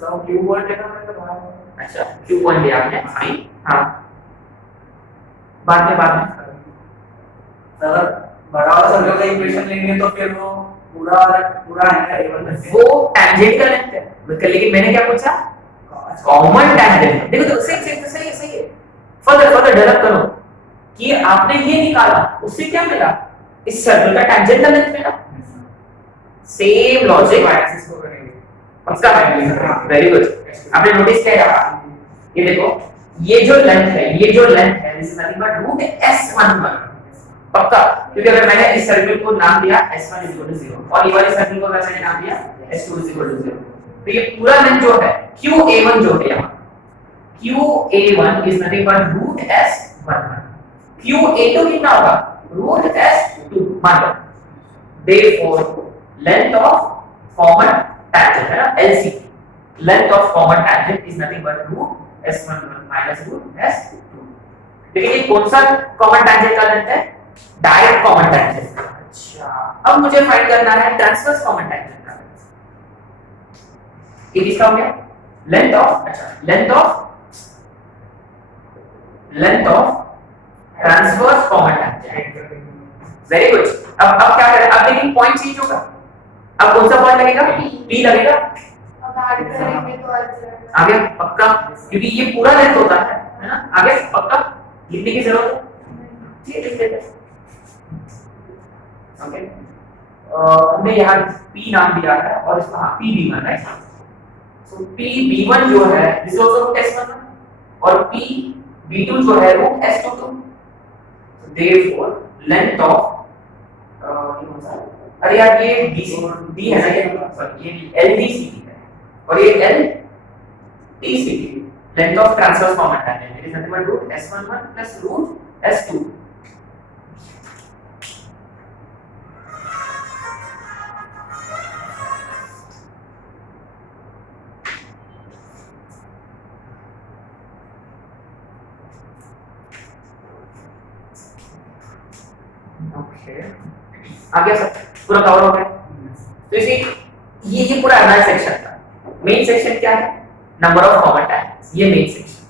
So Q पॉइंट लेना पड़ेगा बाहर। अच्छा Q पॉइंट लिया आपने, फाइन। हाँ बाद में अगर बड़ा वाला सर्कल का इक्वेशन लेंगे तो फिर वो पूरा है A1 वो टैंजेंट का लेंथ है, लेकिन मैंने क्या पूछा? Common tangent. देखो तो सही है। फर्दर डेवलप करो कि आपने ये निकाला, उससे क्या मिला? इस सर्कल का टैंजेंट का लेंथ मिला। सेम लॉजिक माइनस को करेंगे पक्का है, वेरी गुड। आपने नोटिस किया ये देखो, ये जो लेंथ है this is nothing but root s11, पक्का, क्योंकि अगर मैंने इस सर्कल को नाम दिया s1 0 और ये वाली सर्कल को मैंने नाम दिया s2 0, तो ये पूरा लेंथ जो है qa1 जो है यहाँ qa1 is nothing but root s11, qa2 कितना होगा? रूट s2, मतलब therefore length of common tangent है ना, LC, length of common tangent is nothing but root s11 minus root s2। लेकिन ये कौन सा कॉमन टैंजेंट का लेंथ है? Direct common tangent. अच्छा अब मुझे फाइंड करना है ट्रांसवर्स कॉमन टैंजेंट का लेंथ। ये किसका हो गया? लेंथ ऑफ, अच्छा length of transverse common tangent, very good. अब क्या करें? अब लेकिन पॉइंट चेंज होगा, अब कौन सा पॉइंट लगेगा? P लगेगा। अब ऐड करेंगे तो आ गया पक्का, क्योंकि ये पूरा लेंथ होता है ना। आ गया पक्का, लिखने की जरूरत है? ठीक है लिख लेते हैं। ओके हमने यहाँ P नाम दिया है और इसका हाँ PB1 है। सो PB1 जो है this is also root s11 और PB2 जो है root s22। Therefore length of अरे यार ये D है ना, ये LDCT है और ये LTCT, length of transverse common tangent, it is nothing but root s11 plus root s2। Okay आ गया सब, पूरा कवर हो गया। तो इसी ये पूरा एडवांस सेक्शन था। मेन सेक्शन क्या है? नंबर ऑफ कॉमन टैंजेंट्स, ये मेन सेक्शन,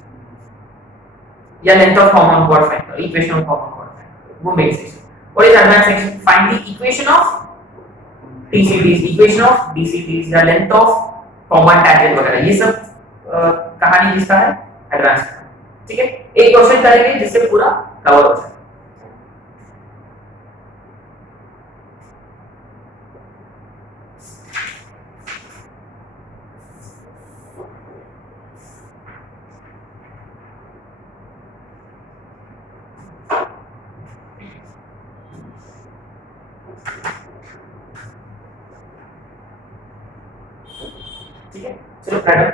या length of common chord find करो, equation of common chord find, वो मेन सेक्शन। और इस advance section find the equation of TCTs, equation of DCTs, या लेंथ ऑफ कॉमन टैंजेंट वगैरह, ये सब कहानी जिसका है एडवांस का। ठीक है, एक क्वेश्चन करेंगे जिससे पूरा कवर हो जाए। ठीक है चलो madam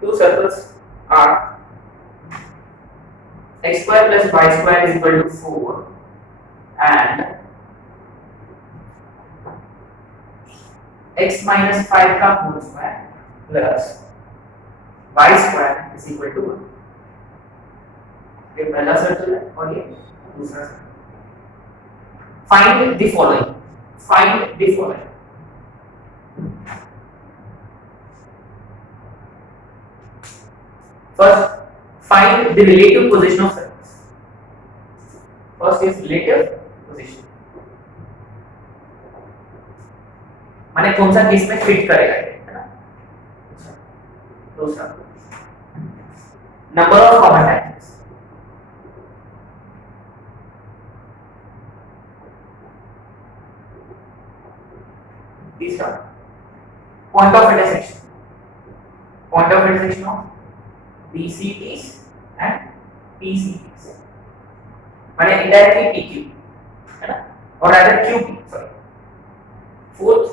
two circles are x square plus y square is equal to 4 and x minus 5 का whole square plus y square is equal to 1। ये पहला सर्कल है और ये दूसरा circle. Find the following, First, find the relative position of circles. First is relative position. माने कौन सा केस में फिट करेगा ये, है ना? दूसरा, number of common tangents. तीसरा, point of intersection. Point of intersection of BCTs and PCTs. माने indirectly PQ, है ना? और rather QP, sorry. Fourth,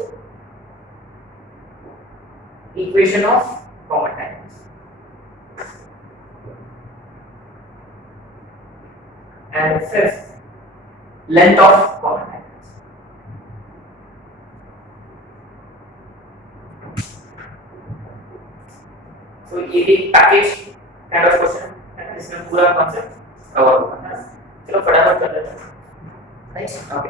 equation of common tangents. And fifth, length of common tangents. So ये एक पैकेज काइंड ऑफ क्वेश्चन है जिसमें पूरा कॉन्सेप्ट कवर होगा है। चलो फटाफट कर लेते हैं, right? Okay,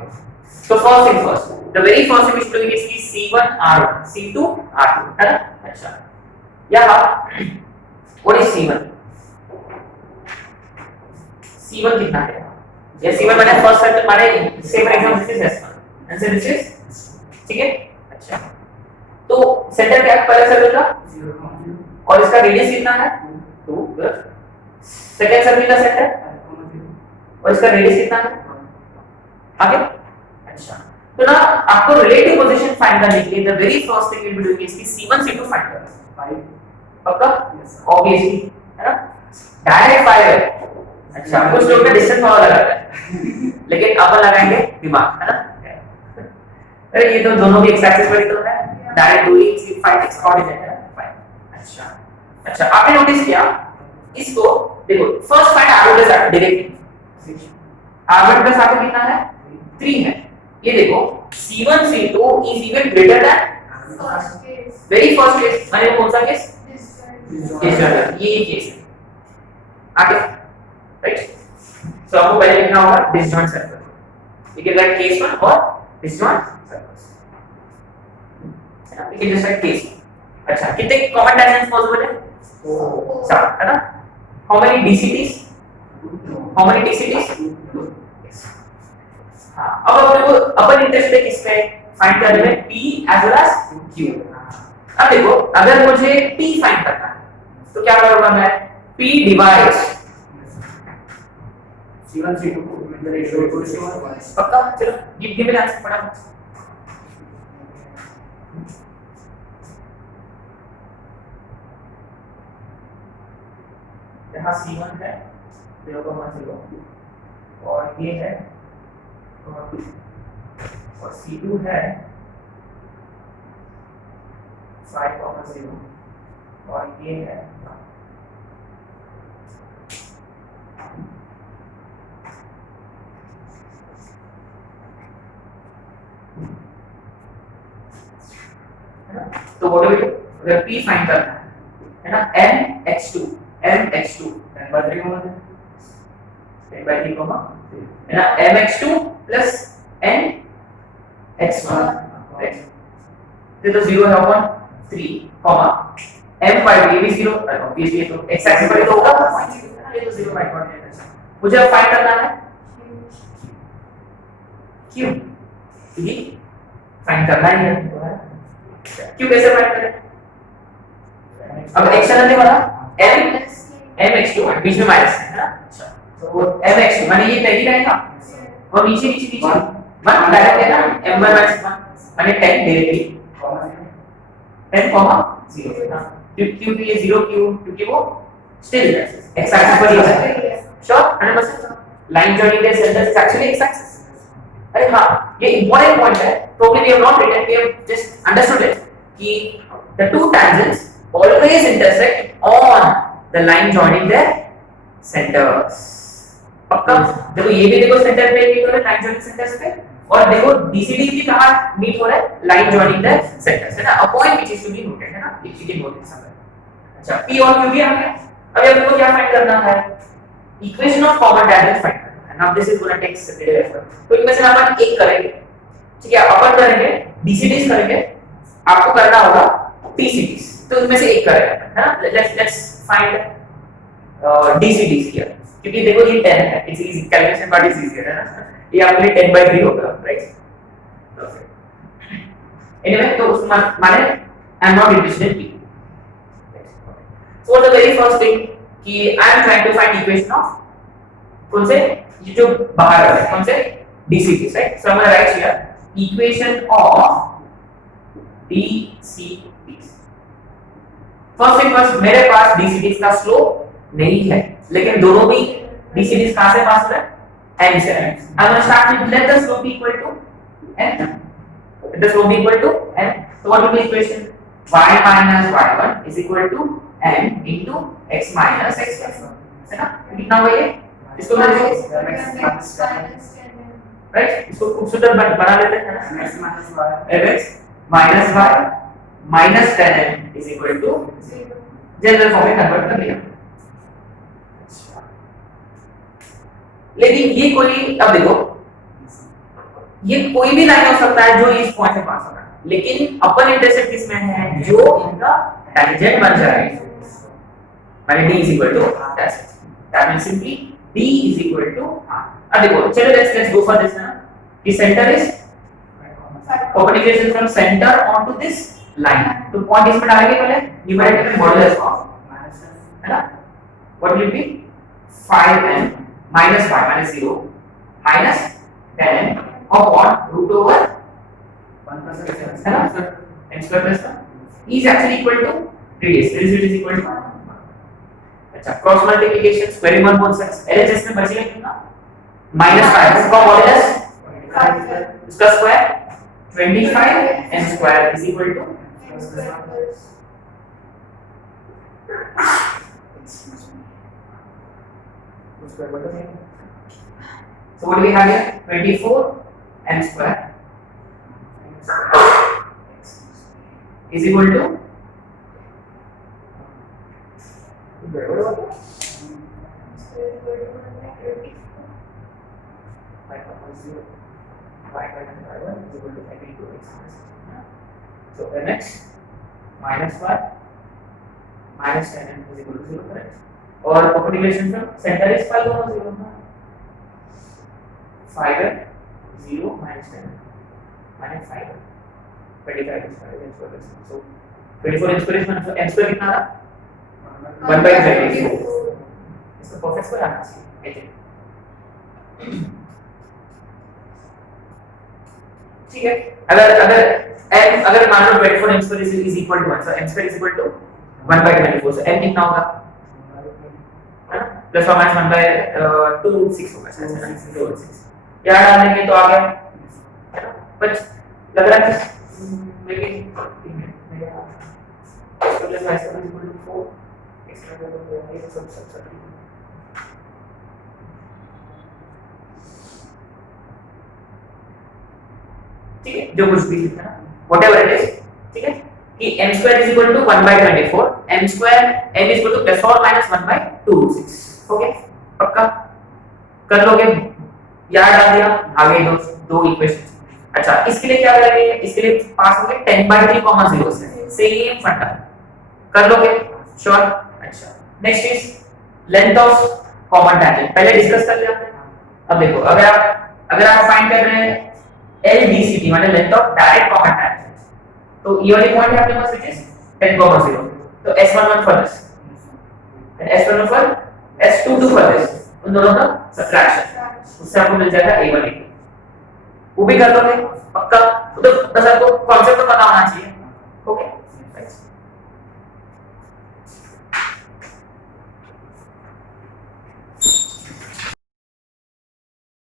so first thing first, the very first thing we should do is C1 R1 C2 R2, है ना? अच्छा, यहाँ what is C1? C1 कितना है? ये C1 माने फर्स्ट सर्कल माने से for example this is S1 and this is, ठीक है? अच्छा, तो सेंटर क्या है पहले सर्कल का? 0, और इसका रेडियस कितना है? 2 सेकंड सर्कल का सेंटर और इसका रेडियस कितना है? आगे, अच्छा, तो ना आपको रिलेटिव पोजीशन फाइंड करने के लिए the very first thing will be doing is कि C1 C2 फाइंड करना है। पक्का? ऑब्वियसली, है ना? डायरेक्ट 5 है। अच्छा, कुछ लोग ना डिस्टेंस पावर लगाते हैं लेकिन अपन लगाएंगे दिमाग, है ना? अरे ये तो दोनों की एक्स एक्सिस पर ही तो है, डायरेक्ट दूरी 5x कोऑर्डिनेट है 5। अच्छा अच्छा, आपने नोटिस किया इसको, देखो first find r1 plus r2 directly, r1 plus r2 कितना है? 3 है। ये देखो C1 C2 is even greater than first case, very first case, माने कौन सा केस? डिस्टेंस, ये केस है। आगे, राइट? सो आपको पहले लिखना होगा disjoint circle. You can write case 1 और disjoint circles, you can just right case 1। अच्छा, कितने कॉमन डायमेंशंस पॉसिबल है? 7, है ना? How many DCTs? How many DCTs? 2। हां, अब अपन इंटरेस्ट है किस पे फाइंड करने में? P as well as Q। अब देखो अगर मुझे P फाइंड करना है तो क्या करूंगा मैं? P divides C1 C2 with the ratio 2:1। पक्का? चलो गिव मी द आंसर फटाफट। यहाँ C1 है 0,0 और ये है और C2 है 5,0 और ये है 1। तो व्हाट डू वी डू? अगर P फाइंड करना है ना, mx2 mx2 10/3 है ना, mx2 प्लस nx1, राइट? तो 0 है 1 3 m5 ये भी 0, ऑब्वियसली तो x एक्सिस पर तो होगा 0.0 है ना, ये तो 0 बाय कोऑर्डिनेट है। मुझे अब फाइंड करना है q, ये फाइंड करना ही है। q कैसे फाइंड करें? अब x चलने वाला mx2 बीच में माइनस है ना, अच्छा, तो mx2 माने ये पहली रहेगा और नीचे नीचे नीचे 1 डायरेक्ट है ना, m1 - 1 माने 10 डायरेक्टली 10,0 है ना, क्योंकि ये 0 क्योंकि वो स्टिल x एक्सिस पर ही है। Sure 100% line joining the centres is actually x axis. अरे हाँ, ये इंपॉर्टेंट पॉइंट है, probably we have not written, we have just understood it कि the two tangents always intersect on the line joining their centers। पक्का? देखो ये भी देखो सेंटर पे मीट हो रहा है लाइन जॉइनिंग सेंटर्स पे, और देखो DCD भी कहां मीट हो रहा है? लाइन जॉइनिंग द सेंटर्स, है ना? A point which is to be noted, है ना? If you can note it somewhere. अच्छा, P और Q भी आ गया। अब हमको क्या फाइंड करना है? Equation of common tangent find करना है। Now this is gonna take separate effort. तो इनमें से अपन एक करेंगे, ठीक है? अपन करेंगे DCDs करेंगे, आपको करना होगा TCDs। तो इनमें से एक करेंगे, है ना? लेट्स फाइंड DC here क्योंकि देखो ये 10 है, it's easy, calculation part is easy है ना, ये आपके लिए 10/3 होगा, राइट? एनीवे, तो उस माने I am not interested in P. So the very first thing कि I am trying to find equation of कौन से ये जो बाहर है कौन से DC case, right? So I'm going to write here equation of DC case. First thing first, मेरे पास DC केस का स्लोप नहीं है, लेकिन दोनों भी DC केस कहां से पास हो रहा है? M से. I'm going to start with let the slope be equal to n. Let the slope be equal to n. So what will be equation? Y minus y1 is equal to n into x minus x1. है ना? कितना हुआ ये? इसको मैं राइट, इसको खूबसूरत बना लेते हैं ना, x minus y minus 10n is equal to general form में कन्वर्ट कर लिया. लेकिन ये कोई, अब देखो ये कोई भी लाइन हो सकता है जो इस पॉइंट से पास हो रहा है, लेकिन अपन इंटरेस्टेड किस में है? जो इनका टेंजेंट बन जाए, माने d is equal to that's it. That means simply d is equal to r. अब देखो चलो let's go for this ना, the center is perpendicular from center onto this line. तो पॉइंट इसमें डालेंगे पहले न्यूमरेटर में मॉडुलस ऑफ है ना, what will it be? 5n minus 5 minus 0 minus 10n upon root over 1 plus है ना, n square plus 1 is actually equal to radius. Radius is equal to अच्छा, cross multiplication squaring on both sides, LHS में बचेगा कितना? -5 इसका मॉडुलस इसका square 25 n square is equal to so what do we have here? 24 n square is equal to so mx minus y minus 10n is equal to 0, correct? और perpendicular from center is 5 over 0 ना, 5n 0 minus 10 minus 5 25 is 5 n square, so 24 n square is so n square कितना था? 1/24. इसका परफेक्ट स्क्वायर आना चाहिए, आई थिंक. ठीक है, अगर मान लो 24 n square is equal to 1, so n square is equal to 1/24, so n कितना होगा? है ना, प्लस और माइनस 1/2√6 होगा शायद, है ना, 2√6 क्या डालेंगे तो आ गया, है ना, बट लग रहा है मेरे plus y is equal to 4 ठीक है, जो कुछ भी है ना, whatever it is, ठीक है, कि m square is equal to 1/24, m square m is equal to plus or minus 1/2√6. Okay, पक्का कर लोगे, याद आ गया, आगे दो इक्वेशन. अच्छा, इसके लिए क्या करेंगे? इसके लिए पास होंगे 10/3, 0 से, सेम फंडा कर लोगे, श्योर. अच्छा, next is length of common tangent, पहले डिस्कस कर लिया हमने. अब देखो, अगर आप फाइंड कर रहे हैं LDCT माने length of direct common tangent, तो ये वाली पॉइंट है आपके पास, which is 10,0, तो S11 for this and S11 for S22 for this, उन दोनों का सब्ट्रैक्शन, उससे आपको मिल जाएगा A1 A2. वो भी कर लोगे पक्का, तो बस आपको कॉन्सेप्ट तो पता होना चाहिए. ओके,